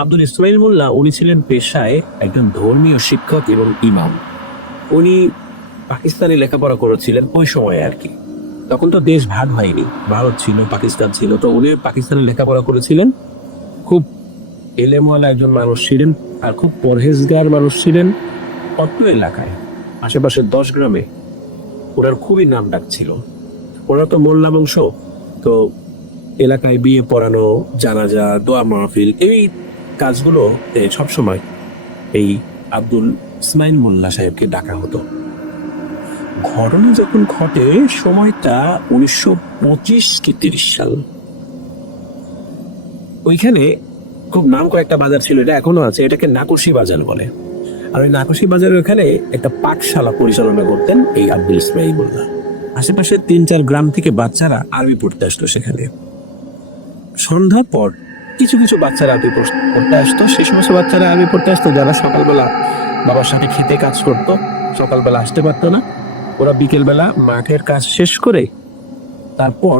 আব্দুল ইসমাইল মোল্লা উনি ছিলেন পেশায় একজন ধর্মীয় শিক্ষক এবং ইমাম। উনি পাকিস্তানে লেখাপড়া করেছিলেন ওই সময়ে আর কি। তখন তো দেশ ভাগ হয়নি, ভারত ছিল, পাকিস্তান ছিল, তো উনি পাকিস্তানে লেখাপড়া করেছিলেন। খুব এলেমওয়ালা একজন মানুষ ছিলেন, আর খুব পরহেজগার মানুষ ছিলেন। অত্র এলাকায় আশেপাশে 10 গ্রামে ওনার খুবই নাম ডাক ছিল। ওরা তো মোল্লা বংশ, তো এলাকায় বিয়ে পড়ানো, জানাজা, দোয়া মাহফিল, এই কাজগুলো সবসময় এই আব্দুল ইসমাইল মোল্লা সাহেবকে ডাকা হতো। ঘটনা যখন ঘটে সময়টা 1925 কি 30 সাল। ওইখানে খুব নাম কয়েকটা বাজার ছিল, এটা এখনো আছে, এটাকে নাকশি বাজার বলে। আর ওই নাকশি বাজারের ওখানে একটা পাঠশালা পরিচালনা করতেন এই আব্দুল ইসমাইল মোল্লা। আশেপাশে 3-4 গ্রাম থেকে বাচ্চারা আরবি পড়তে আসতো সেখানে। সন্ধ্যার পর কিছু কিছু বাচ্চারা আরবি পড়তে আসতো। সেই সমস্ত বাচ্চারা আরবি পড়তে আসতো যারা সকালবেলা বাবার সাথে খেতে কাজ করতো, সকালবেলা আসতে পারতো না। ওরা বিকেলবেলা মাঠের কাজ শেষ করে তারপর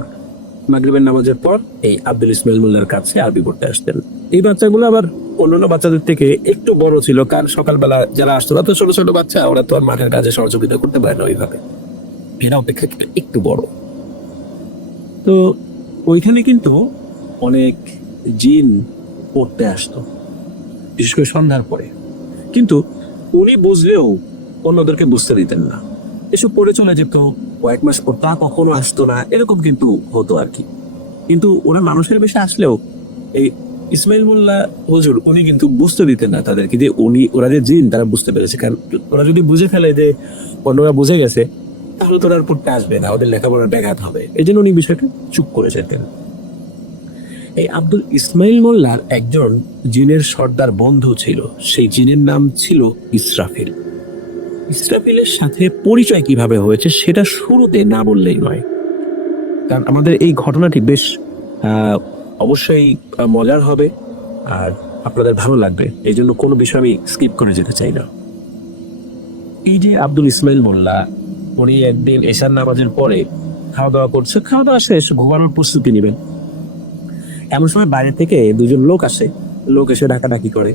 মাগরিবের নামাজের পর এই আব্দুল ইসমাইল মোল্লার কাছে আরবি পড়তে আসতেন। এই বাচ্চাগুলো আবার অন্যান্য বাচ্চাদের থেকে একটু বড় ছিল, কারণ সকালবেলা যারা আসতো না তো ছোট ছোট বাচ্চা, ওরা তো আর মাঠের কাজে সহযোগিতা করতে পারে না ওইভাবে, এরা অপেক্ষাকৃত একটু বড়। তো ওইখানে কিন্তু অনেক জিন পড়তে আসতো, বিশেষ করে সন্ধ্যার পরে। কিন্তু উনি বুঝলেও অন্যদেরকে বুঝতে দিতেন না, এসব পড়ে চলে যেত। কয়েক মাস পর তা কখনো আসতো না, এরকম কিন্তু হতো আর কি। কিন্তু ওরা মানুষের বেশে আসলেও এই ইসমাইল মোল্লা হুজুর উনি কিন্তু বুঝতে দিতেন না তাদেরকে যে ওরা যে জিন তারা বুঝতে পেরেছে। কারণ ওরা যদি বুঝে ফেলে যে অন্যরা বুঝে গেছে, তাহলে তো ওরা পড়তে আসবে না, ওদের লেখাপড়ার ব্যাঘাত হবে। এই জন্য উনি বিষয়টা চুপ করে যেতেন। এই আব্দুল ইসমাইল মোল্লার একজন জিনের সর্দার বন্ধু ছিল, সেই জিনের নাম ছিল ইসরাফিল। ইসরাফিলের সাথে পরিচয় কিভাবে হয়েছে সেটা শুরুতে না বললেই নয়, কারণ আমাদের এই ঘটনাটি বেশ অবশ্যই মজার হবে আর আপনাদের ভালো লাগবে, এই জন্য কোনো বিষয় আমি স্কিপ করে যেতে চাই না। এই যে আব্দুল ইসমাইল মোল্লা, উনি একদিন এশার নামাজের পরে খাওয়া দাওয়া করছে, খাওয়া দাওয়া শেষ ঘুমানোর প্রস্তুতি নেবেন। এমন সময় বাইরে থেকে দুজন লোক আসে, লোক এসে ডাকাডাকি করে।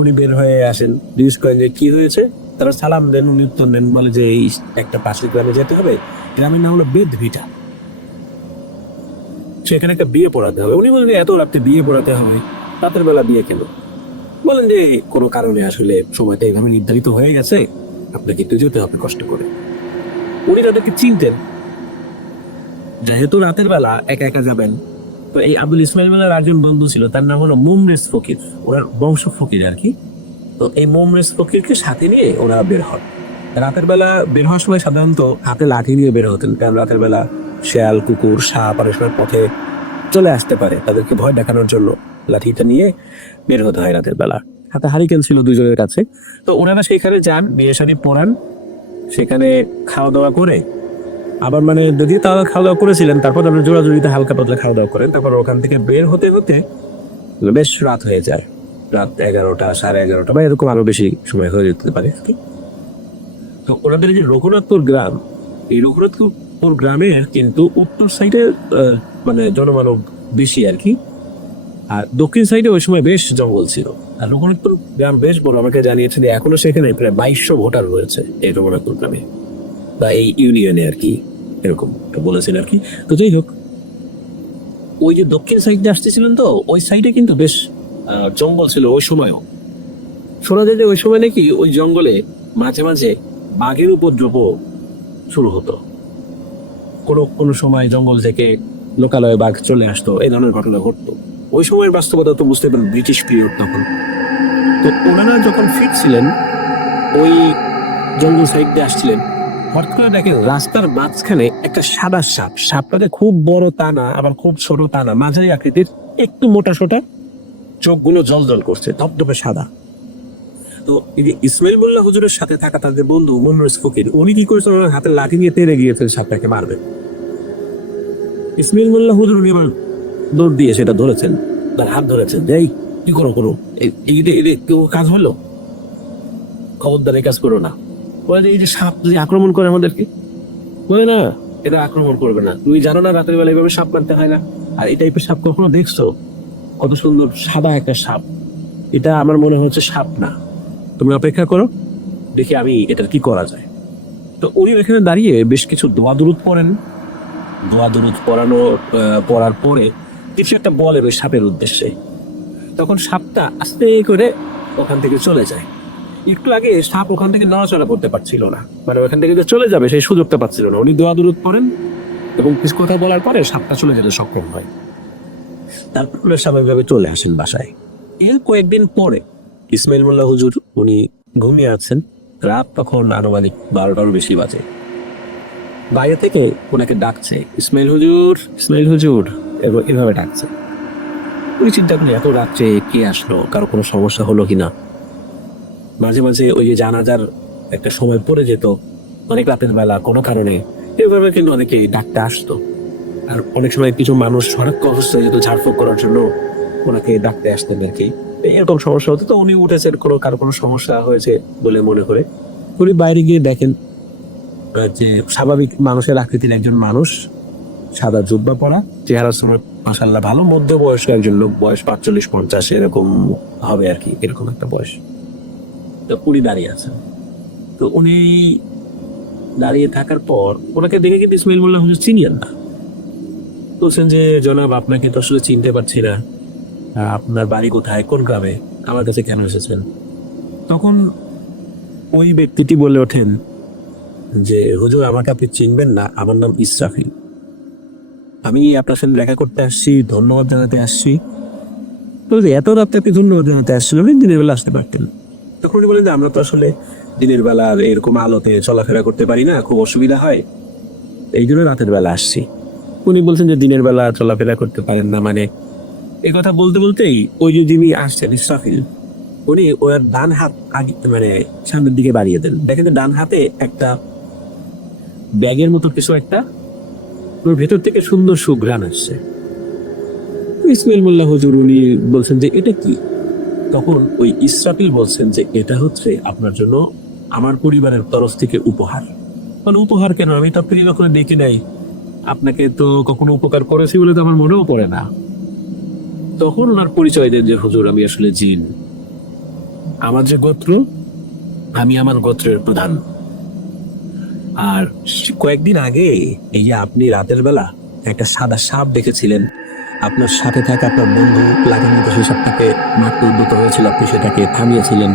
উনি বের হয়ে আসেন, জিজ্ঞেস করেন যে কি হয়েছে। তারা সালাম দেন, উনি উত্তর নেন, বলে যে এই একটা পাশের গ্রামে যেতে হবে, গ্রামের নাম হলো বেদভিটা, সেখানে একটা বিয়ে পড়াতে হবে। উনি বলেন এত রাতে বিয়ে পড়াতে হবে, রাতের বেলা বিয়ে কেন? বলেন যে কোনো কারণে আসলে সময়টা এইভাবে নির্ধারিত হয়ে গেছে, আপনাকে একটু যেতে হবে কষ্ট করে। উনি তাদেরকে চিনতেন, যেহেতু রাতের বেলা একা একা যাবেন। তো এই আব্দুল ইসমাইল মোল্লার একজন বন্ধু ছিল, তার নাম হলো মুমরেজ ফকির, ওনার বংশ ফকির আর কি। তো এই মুমরেজ ফকিরকে সাথে নিয়ে ওরা বের হন। রাতের বেলা বের হওয়ার সময় সাধারণত হাতে লাঠি নিয়ে বের হতেন, কারণ রাতের বেলা শেয়াল, কুকুর, সাপ অনেক সময় পথে চলে আসতে পারে, তাদেরকে ভয় দেখানোর জন্য লাঠিটা নিয়ে বের হতে হয় রাতের বেলা। হাতে হারিকেন ছিল দুজনের কাছে। তো ওনারা সেখানে যান, বিয়ে শাদী পড়ান, সেখানে খাওয়া দাওয়া করে আবার মানে যদি তারা খাওয়া দাওয়া করেছিলেন, তারপর আপনার জোড়াজুড়িতে হালকা পাতলা খাওয়া দাওয়া করেন, তারপর ওখান থেকে বের হতে হতে বেশ রাত হয়ে যায়। রাত 11টা, 11:30 বা এরকম আরো বেশি সময় হয়ে যেতে পারে আর কি। তো ওনাদের যে রঘুনাথপুর গ্রাম, এই রঘুনাথপুর গ্রামের কিন্তু উত্তর সাইডে মানে জনমানব বেশি আর কি, আর দক্ষিণ সাইডে ওই সময় বেশ জঙ্গল ছিল। আর রঘুনাথপুর গ্রাম বেশ বড়, আমাকে জানিয়েছেন যে এখনো সেখানে প্রায় 2200 ভোটার রয়েছে এই রঘুনাথপুর গ্রামে বা এই ইউনিয়নে আর কি, এরকম বলেছেন আর কি। তো যাই হোক, ওই যে দক্ষিণ সাইডে আসতেছিলেন, তো ওই সাইডে কিন্তু বেশ জঙ্গল ছিল ওই সময়ও। শোনা যায় যে ওই সময় নাকি ওই জঙ্গলে মাঝে মাঝে বাঘের উপদ্রব শুরু হতো। কোনো কোনো সময় জঙ্গল থেকে লোকালয়ে বাঘ চলে আসতো, এই ধরনের ঘটনা ঘটতো। ওই সময়ের বাস্তবতা তো বুঝতে পারেন, ব্রিটিশ পিরিয়ড তখন। তো ওনারা যখন ফিরছিলেন ওই জঙ্গল সাইড দিয়ে আসছিলেন, হঠাৎ করে দেখেন রাস্তার মাঝখানে একটা সাদা সাপ। সাপটাতে খুব বড় তা না, আবার খুব ছোট তা না, মাঝারি আকৃতির, একটু মোটা সোটা, চোখগুলো জল জল করছে, ধপধপে সাদা। তো এই যে ইসমাইল মোল্লা হুজুরের সাথে থাকা তাদের বন্ধু মুমরেজ ফকির, উনি কি করেছেন, ওনার হাতে লাঠি নিয়ে তেড়ে গিয়েছেন সাপটাকে মারবেন। ইসমাইল মোল্লা হুজুর উনি আবার দৌড় দিয়ে সেটা ধরেছেন, তার হাত ধরেছেন, এই কি করো করো, এই কেউ কাজ হলো, খবরদার এই কাজ করো না। বলে যে এই যে সাপ যদি আক্রমণ করে আমাদেরকে, বলে না এটা আক্রমণ করবে না, তুমি জানো না রাতের বেলা এইভাবে সাপ মারতে হয় না। আর এই টাইপের সাপ কখনো দেখছো? কত সুন্দর সাদা একটা সাপ, এটা আমার মনে হচ্ছে সাপ না, তুমি অপেক্ষা করো, দেখি আমি এটার কি করা যায়। তো উনি এখানে দাঁড়িয়ে বেশ কিছু দোয়া দুরুদ পড়েন। দোয়া দুরুদ পড়ার পরে কিছু একটা বলে ওই সাপের উদ্দেশ্যে। তখন সাপটা আস্তে করে ওখান থেকে চলে যায়। একটু আগে সাপ ওখান থেকে নড়াচড়া করতে পারছিল না, মানে ওখান থেকে যে চলে যাবে সেই সুযোগটা পাচ্ছিল না। উনি দোয়া দুরুদ পড়েন এবং কিছু কথা বলার পরে সাপটা চলে যেতে সক্ষম হয়। তারপর স্বাভাবিকভাবে চলে আসেন বাসায়। এর কয়েকদিন পরে ইসমাইল মোল্লা হুজুর উনি ঘুমিয়ে আছেন। রাত তখন আনুমানিক 12টার বেশি বাজে। বাইরে থেকে ওনাকে ডাকছে, ইসমাইল হুজুর, ইসমাইল হুজুর, এভাবে ডাকছে। উনি চিন্তা করলেন এত রাত্রে কে আসলো, কারো কোনো সমস্যা হলো কিনা। মাঝে মাঝে ওই যে জানাজার একটা সময় পড়ে যেত অনেক রাতের বেলা কোনো কারণে, এভাবে কিন্তু অনেকে ডাকতে আসতো। আর অনেক সময় কিছু মানুষ সড়ক অবস্থা যেত ঝাড়ফুঁক করার জন্য ওনাকে ডাকতে আসতেন আর কি। এরকম সমস্যা হতো, তো উনি উঠেছেন কারো কোনো সমস্যা হয়েছে বলে মনে করে। উনি বাইরে গিয়ে দেখেন যে স্বাভাবিক মানুষের আকৃতির একজন মানুষ, সাদা জুব্বা পরা, চেহারার সময় মাশাআল্লাহ ভালো, মধ্য বয়স্ক একজন লোক, বয়স 45-50 এরকম হবে আর কি, এরকম একটা বয়স। তো উনি দাঁড়িয়ে আছেন। তো উনি দাঁড়িয়ে থাকার পর ওনাকে দেখে কিন্তু ইসমাইল মোল্লা হুজুর চিনিয়েন না। বলছেন যে জনাব, আপনাকে তো আসলে চিনতে পারছি না, আপনার বাড়ি কোথায়, কোন গ্রামে, আমার কাছে কেন এসেছেন? তখন ওই ব্যক্তিটি বলে ওঠেন যে হুজুর, আমাকে আপনি চিনবেন না, আমার নাম ইসরাফিল, আমি আপনার সাথে দেখা করতে আসছি, ধন্যবাদ জানাতে আসছি। তো এত রাতে আপনি ধন্যবাদ জানাতে আসছেন, আপনি দিনের বেলা আসতে পারতেন। তখন উনি বলেন যে আমরা তো আসলে দিনের বেলা আর এরকম আলোতে চলাফেরা করতে পারি না, খুব অসুবিধা হয়, এই জন্য রাতের বেলা আসছি। উনি বলছেন যে দিনের বেলা চলাফেরা করতে পারেন না মানে? এই কথা বলতে বলতেই ওই যে যিনি আসছেন ইসরাফিল, উনি ওর ডান হাত আগে মানে সামনের দিকে বাড়িয়ে দেন। দেখেন যে ডান হাতে একটা ব্যাগের মতো কিছু একটা, ওর ভেতর থেকে সুন্দর সুঘ্রাণ আসছে। ইসমাইল মোল্লা হুজুর উনি বলছেন যে এটা কি? তখন ওই ইসরাফিল বলছেন যে এটা হচ্ছে আপনার জন্য আমার পরিবারের তরফ থেকে উপহার। মানে উপহার কেন, আমি তো আপনাকে কখনো দেখি নাই, আপনাকে তো কখনো উপকার করেছি বলে তো আমার মনেও পড়ে না। তখন ওনার পরিচয় দেন যে হুজুর, আমি আসলে জিন, আমার যে গোত্র, আমি আমার গোত্রের প্রধান। আর কয়েকদিন আগে এই যে আপনি রাতের বেলা একটা সাদা সাপ দেখেছিলেন, আপনার সাথে থাকা আপনার বন্ধু লাগানোর মতো সেই সাপটাকে মারতে উদ্যত হয়েছিল, আপনি সেটাকে থামিয়েছিলেন।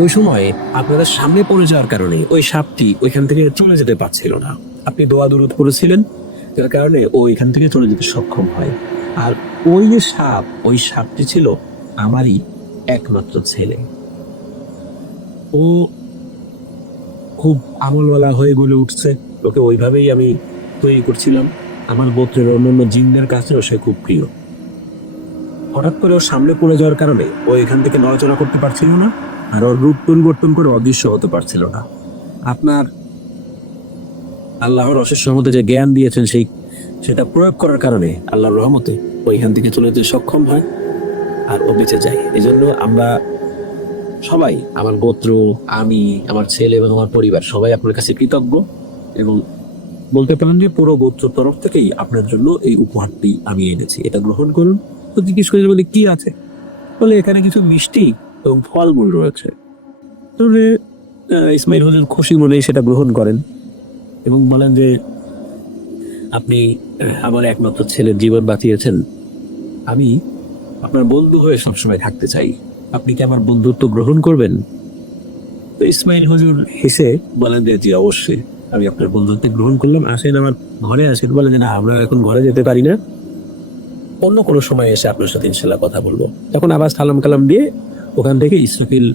ওই সময় আপনাদের সামনে পড়ে যাওয়ার কারণে ওই সাপটি ওইখান থেকে চলে যেতে পারছিল না। আপনি দোয়া দুরুদ করেছিলেন, যার কারণে ও এখান থেকে চলে যেতে সক্ষম হয়। আর ওই যে সাপ, ওই সাপটি ছিল আমারই একমাত্র ছেলে। ও খুব আমলওয়ালা হয়ে গড়ে উঠছে, ওকে ওইভাবেই আমি তৈরি করছিলাম। আমার গোত্রের অন্যান্য জিনদের কাছেও সে খুব প্রিয়। হঠাৎ করে ওর সামনে পড়ে যাওয়ার কারণে ও এখান থেকে নড়াচড়া করতে পারছিল না, আর ওর রূপ পরিবর্তন করে অদৃশ্য হতে পারছিল না। আপনার আল্লাহর অশেষ রহমতে যে জ্ঞান দিয়েছেন সেটা প্রয়োগ করার কারণে আল্লাহর রহমতে ও এখান থেকে চলে যেতে সক্ষম হয় আর ও বেঁচে যায়। এই জন্য আমরা সবাই, আমার গোত্র, আমি, আমার ছেলে এবং আমার পরিবার সবাই আপনার কাছে কৃতজ্ঞ, এবং বলতে পারেন যে পুরো গোত্র তরফ থেকেই আপনার জন্য এই উপহারটি আমি এনেছি, এটা গ্রহণ করুন। তো জিজ্ঞেস করে বলে কি আছে, বলে এখানে কিছু মিষ্টি এবং ফলমূল রয়েছে। তাহলে ইসমাইল হুজুর খুশি মনে সেটা গ্রহণ করেন এবং বলেন যে আপনি আমার একমাত্র ছেলের জীবন বাঁচিয়েছেন, আমি আপনার বন্ধু হয়ে সবসময় থাকতে চাই, আপনি কি আমার বন্ধুত্ব গ্রহণ করবেন? তো ইসমাইল হুজুর হেসে বলেন যে জি, অবশ্যই আমি আপনার বন্ধুত্ব গ্রহণ করলাম, আসেন আমার ঘরে আসেন। বলেন যে না, আমরা এখন ঘরে যেতে পারি না, অন্য কোনো সময় এসে আপনার সাথে ইনশাল্লাহ কথা বলবো। তখন আবার সালাম কালাম দিয়ে ওখান থেকে ইসরাফিল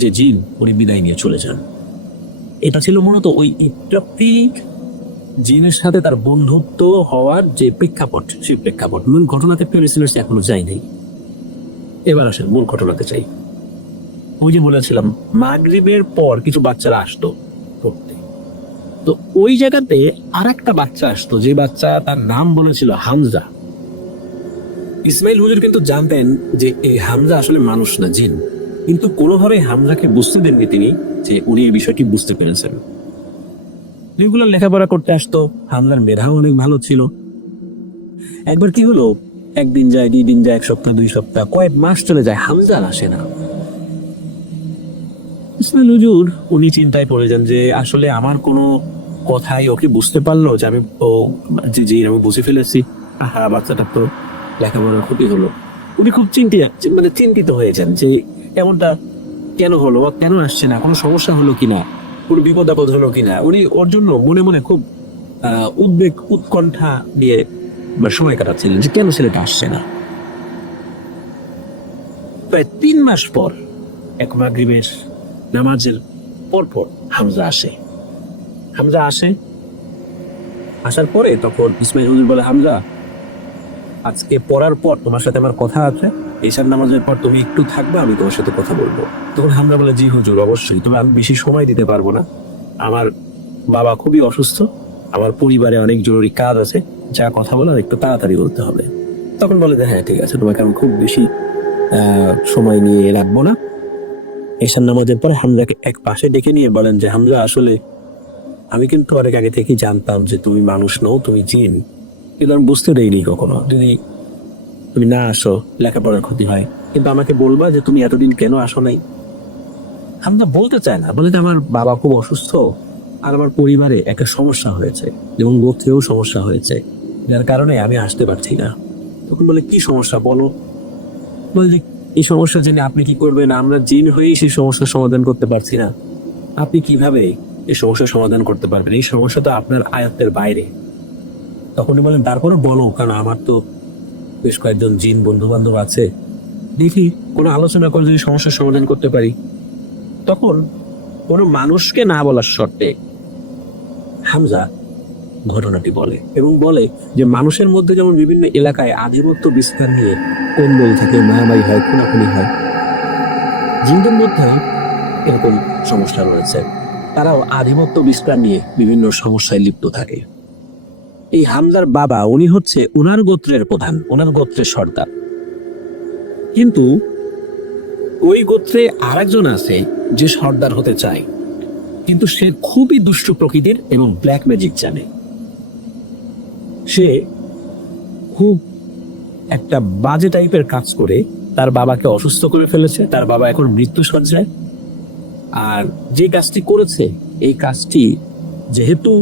যে জিন, উনি বিদায় নিয়ে চলে যান। এটা ছিল মূলত ওই ইসরাফিল জিনের সাথে তার বন্ধুত্ব হওয়ার যে প্রেক্ষাপট, সেই প্রেক্ষাপট। মূল ঘটনাতে এখনো যাই নাই। এবার আসেন মূল ঘটনাতে চাই। ওই যে বলেছিলাম মাগরিবের পর কিছু বাচ্চারা আসতো পড়তে, তো ওই জায়গাতে আর একটা বাচ্চা আসতো, যে বাচ্চা তার নাম বলেছিল হামজা। ইসমাইল হুজুর কিন্তু জানতেন যে এই হামজা আসলে মানুষ না, জিন, কিন্তু কোনোভাবে হামজাকে বুঝতে দেননি তিনি যে উনি এই বিষয়টি বুঝতে পেরেছেন। রেগুলার লেখাপড়া করতে আসতো, হামজার মেধাও অনেক ভালো ছিল। একবার কি হলো, একদিন যায়, 2 দিন যায়, 1 সপ্তাহ, 2 সপ্তাহ, কয়েক মাস চলে যায়, হামজা আর আসে না। ইসমাইল হুজুর উনি চিন্তায় পড়ে যান যে আসলে আমার কোনো কথাই ওকে বুঝতে পারলো যে আমি ও জি আমি বুঝে ফেলেছি, আহা বাচ্চাটা তো লেখাপড়ার ক্ষতি হলো। উনি খুব চিন্তিত হয়ে যান যে এমনটা কেন হলো, বা কেন আসছে না, কোনো সমস্যা হলো কিনা, কোনো বিপদ আপদ হলো কিনা। উনি ওর জন্য মনে মনে খুব উদ্বেগ উৎকণ্ঠা নিয়ে সময় কাটাচ্ছিলেন যে কেন ছেলেটা আসছে না। প্রায় 3 মাস পর এক মাগরিবের নামাজের পর হামজা আসে। আসার পরে তখন ইসমাইল হুজুর বলে, হামজা আজকে পড়ার পর তোমার সাথে আমার কথা আছে, এশার নামাজের পর তুমি একটু থাকবে, আমি তোমার সাথে কথা বলবো। তখন হামজা বলে, জি হুজুর অবশ্যই, তবে আমি বেশি সময় দিতে পারবো না, আমার বাবা খুবই অসুস্থ, আমার পরিবারে অনেক জরুরি কাজ আছে, যা কথা বলার একটু তাড়াতাড়ি বলতে হবে। তখন বলে যে হ্যাঁ ঠিক আছে, তোমাকে আমি খুব বেশি সময় নিয়ে রাখবো না। এশার নামাজের পরে হামজাকে এক পাশে ডেকে নিয়ে বলেন যে, হামজা আসলে আমি কিন্তু অনেক আগে থেকেই জানতাম যে তুমি মানুষ নও, তুমি জিন, কিন্তু আমি বুঝতে দেইনি কখনো। যদি তুমি না আসো লেখাপড়ার ক্ষতি হয়, কিন্তু আমাকে বলবা যে তুমি এতদিন কেন আসো নাই। হামজা বলতে চায় না, বলে যে আমার বাবা খুব অসুস্থ, আর আমার পরিবারে একটা সমস্যা হয়েছে এবং গোত্রেও সমস্যা হয়েছে, যার কারণে আমি আসতে পারছি না। তখন বলে, কি সমস্যা বলো। বলে যে এই সমস্যা জেনে আপনি কি করবেন, আমরা জিন হয়েই সেই সমস্যার সমাধান করতে পারছি না, আপনি কিভাবে এই সমস্যার সমাধান করতে পারবেন, এই সমস্যা তো আপনার আয়ত্তের বাইরে। তখনই বলেন, তারপরে বলো, কারণ আমার তো বেশ কয়েকজন জিন বন্ধু বান্ধব আছে, দেখি কোনো আলোচনা করে যদি সমস্যার সমাধান করতে পারি। তখন কোনো মানুষকে না বলার শর্তে হামজা ঘটনাটি বলে এবং বলে যে মানুষের মধ্যে যেমন বিভিন্ন এলাকায় আধিপত্য বিস্তার নিয়ে কোন্দল থেকে মারামারি হয়, খুনাখুনি হয়, জিনদের মধ্যেও এরকম সমস্যা রয়েছে, তারাও আধিপত্য বিস্তার নিয়ে বিভিন্ন সমস্যায় লিপ্ত থাকে। এই হামজার বাবা উনি হচ্ছে উনার গোত্রের প্রধান, উনার গোত্রের সর্দার, কিন্তু ওই গোত্রে আরেকজন আছে যে সর্দার হতে চায়, কিন্তু সে খুবই দুষ্ট প্রকৃতির এবং ব্ল্যাক ম্যাজিক জানে। সে খুব একটা বাজে টাইপের কাজ করে তার বাবাকে অসুস্থ করে ফেলেছে, তার বাবা এখন মৃত্যু সজ্জায়। আর যে কাজটি করেছে, এই কাজটি যেহেতু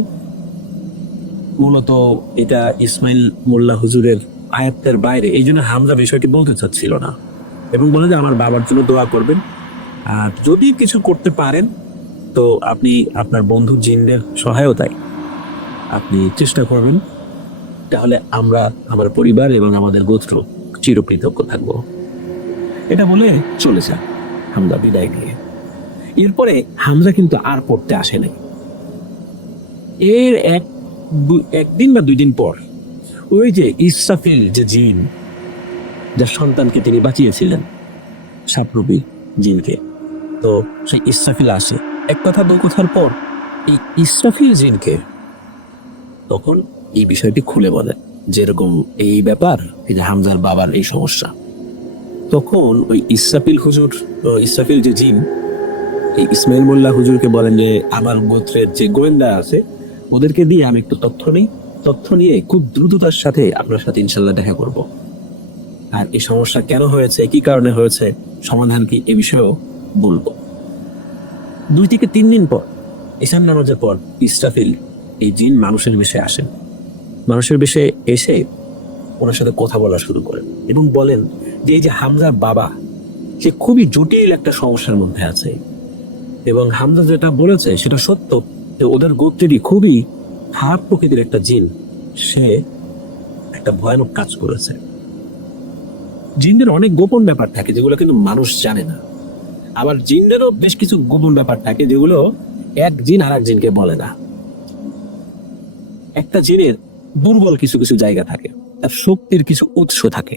মূলত এটা ইসমাইল মোল্লা হুজুরের আয়াত্তের বাইরে, এই জন্য হামজা বিষয়টি বলতে চাচ্ছিল না এবং বলে যে আমার বাবার জন্য দোয়া করবেন, আর যদি কিছু করতে পারেন তো আপনি আপনার বন্ধু জিনদের সহায়তায় আপনি চেষ্টা করবেন, তাহলে আমরা, আমার পরিবার এবং আমাদের গোত্র চিরকৃতজ্ঞ থাকবো। এটা বলে চলে যায় হামজা বিদায় নিয়ে। এরপরে হামজা কিন্তু আর পড়তে আসে নাই। এর একদিন বা 2 দিন পর ওই যে ইসরাফিল যে জিন, যার সন্তানকে তিনি বাঁচিয়েছিলেন সাপরূপী জিনকে, তো সেই ইসরাফিল আসে। এক কথা 2 কথার পর এই ইসরাফিল জিনকে তখন এই বিষয়টি খুলে বলে, যেরকম এই ব্যাপার, এই যে হামজার বাবার এই সমস্যা। তখন ওই ইসরাফিল যে জিন, এই ইসমাইল মোল্লা হুজুরকে বলেন যে আমার গোত্রের যে গোয়েন্দা আছে ওদেরকে দিয়ে আমি একটু তথ্য নিয়ে খুব দ্রুততার সাথে আপনার সাথে ইনশাল্লাহ দেখা করব, আর এই সমস্যা কেন হয়েছে, কি কারণে হয়েছে, সমাধান কি, এ বিষয়েও বলবো। 2 থেকে 3 দিন পর, ঈশান নামাজের পর ইসরাফিল এই জিন মানুষের বেশে আসেন। মানুষের বেশে এসে ওনার সাথে কথা বলা শুরু করেন এবং বলেন যে এই যে হামজার বাবা, সে খুবই জটিল একটা সমস্যার মধ্যে আছে, এবং হামজা যেটা বলেছে সেটা সত্য, যে ওদের গোত্রেরই খুবই খারাপ প্রকৃতির একটা জিন, সে একটা ভয়ানক কাজ করেছে। জিনদের অনেক গোপন ব্যাপার থাকে যেগুলো কিন্তু মানুষ জানে না, আবার জিনদেরও বেশ কিছু গোপন ব্যাপার থাকে যেগুলো এক জিন আর এক জিনকে বলে না। একটা জিনের দুর্বল কিছু কিছু জায়গা থাকে, তার শক্তির কিছু উৎস থাকে,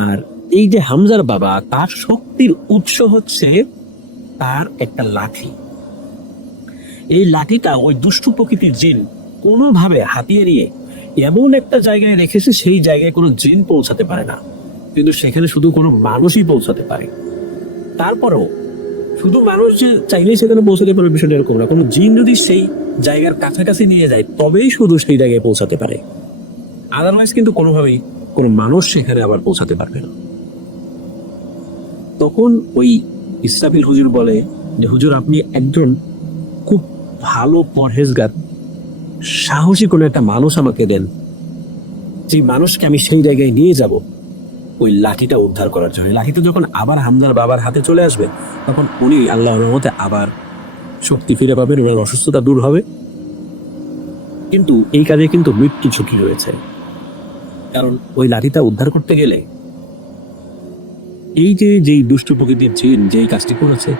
আর এই যে হামজার বাবা, তার শক্তির উৎস হচ্ছে তার একটা লাঠি। এই লাঠিটা ওই দুষ্টু প্রকৃতির জিন কোনোভাবে হাতিয়ে নিয়ে এমন একটা জায়গায় রেখেছে, সেই জায়গায় কোনো জিন পৌঁছাতে পারে না, কিন্তু সেখানে শুধু কোনো মানুষই পৌঁছাতে পারে। তারপরেও শুধু মানুষ যে চাইলেই সেখানে পৌঁছাতে পারবে বিষয়টা এরকম না, কোনো জিন যদি সেই জায়গার কাছাকাছি নিয়ে যায় তবেই শুধু সেই জায়গায় পৌঁছাতে পারে। আদারওয়াইজ কিন্তু কোনোভাবেই কোনো মানুষ সেখানে আবার পৌঁছাতে পারবে না। তখন ওই ইসরাফিল হুজুর বলে যে হুজুর, আপনি একজন খুব ভালো পরহেজগার সাহসী কোনো একটা মানুষ আমাকে দেন, যে মানুষকে আমি সেই জায়গায় নিয়ে যাব ওই লাঠিটা উদ্ধার করার জন্য। লাঠিটা যখন আবার হামজার বাবার হাতে চলে আসবে তখন উনি আল্লাহর রহমতে আবার শক্তি ফিরে পাবেন, ওনার অসুস্থতা দূর হবে। কিন্তু এই কাজে কিন্তু মৃত্যু ঝুঁকি রয়েছে, কারণ ওই লাঠিটা উদ্ধার করতে গেলে এই যে যেই দুষ্ট প্রকৃতির জিন যেই কাজটি করেছে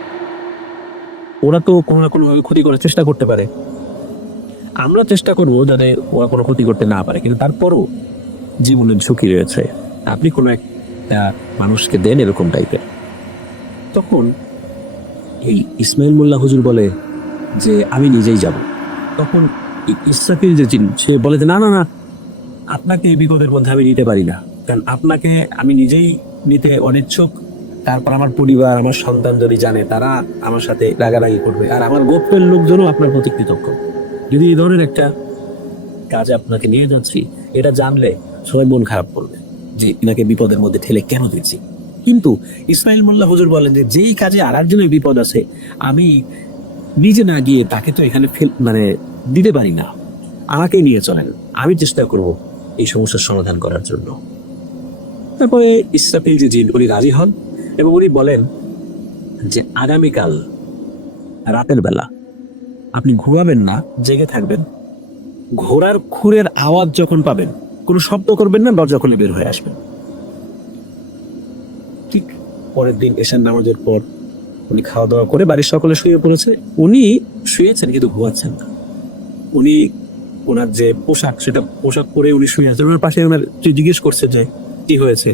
ওরা তো কোনো না কোনো ভাবে ক্ষতি করার চেষ্টা করতে পারে। আমরা চেষ্টা করবো যাতে ওরা কোনো ক্ষতি করতে না পারে, কিন্তু তারপরও জীবনের ঝুঁকি রয়েছে। আপনি কোনো একটা মানুষকে দেন এরকম টাইপের। তখন এই ইসমাইল মোল্লা হুজুর বলে যে আমি নিজেই যাব। তখন ইসরাফিল যে জিন সে বলে যে না না না, আপনাকে এই বিপদের মধ্যে আমি নিতে পারি না, কারণ আপনাকে আমি নিজেই নিতে অনিচ্ছুক। তারপর আমার পরিবার, আমার সন্তান যদি জানে তারা আমার সাথে রাগারাগি করবে, আর আমার গোত্রের লোকজনও আপনার প্রতি কৃতজ্ঞ। যদি এই ধরনের একটা কাজে আপনাকে নিয়ে যাচ্ছি, এটা জানলে সবাই মন খারাপ করবে যে ইনাকে বিপদের মধ্যে ঠেলে কেন দিচ্ছি। কিন্তু ইসমাইল মোল্লা হুজুর বলেন যে যেই কাজে আর একজনের বিপদ আছে আমি নিজে না গিয়ে তাকে তো এখানে মানে দিতে পারি না, আমাকে নিয়ে চলেন, আমি চেষ্টা করব এই সমস্যার সমাধান করার জন্য। তারপরে ইসরাফিল যে জিন উনি রাজি হন এবং উনি বলেন যে আগামীকাল রাতের বেলা আপনি ঘুমাবেন না, জেগে থাকবেন। ঘোড়ার খুরের আওয়াজ যখন পাবেন কোনো শব্দ করবেন না, দরজা খুলে বের হয়ে আসবেন। ঠিক পরের দিন এশার নামাজের পর উনি খাওয়া দাওয়া করে বাড়ির সকলে শুয়ে পড়েছে, উনি শুয়েছেন কিন্তু ঘুমাচ্ছেন না। উনি ওনার যে পোশাক সেটা পোশাক পরে উনি শুয়ে আছেন। ওনার পাশে ওনার জিজ্ঞেস করছে যে কি হয়েছে,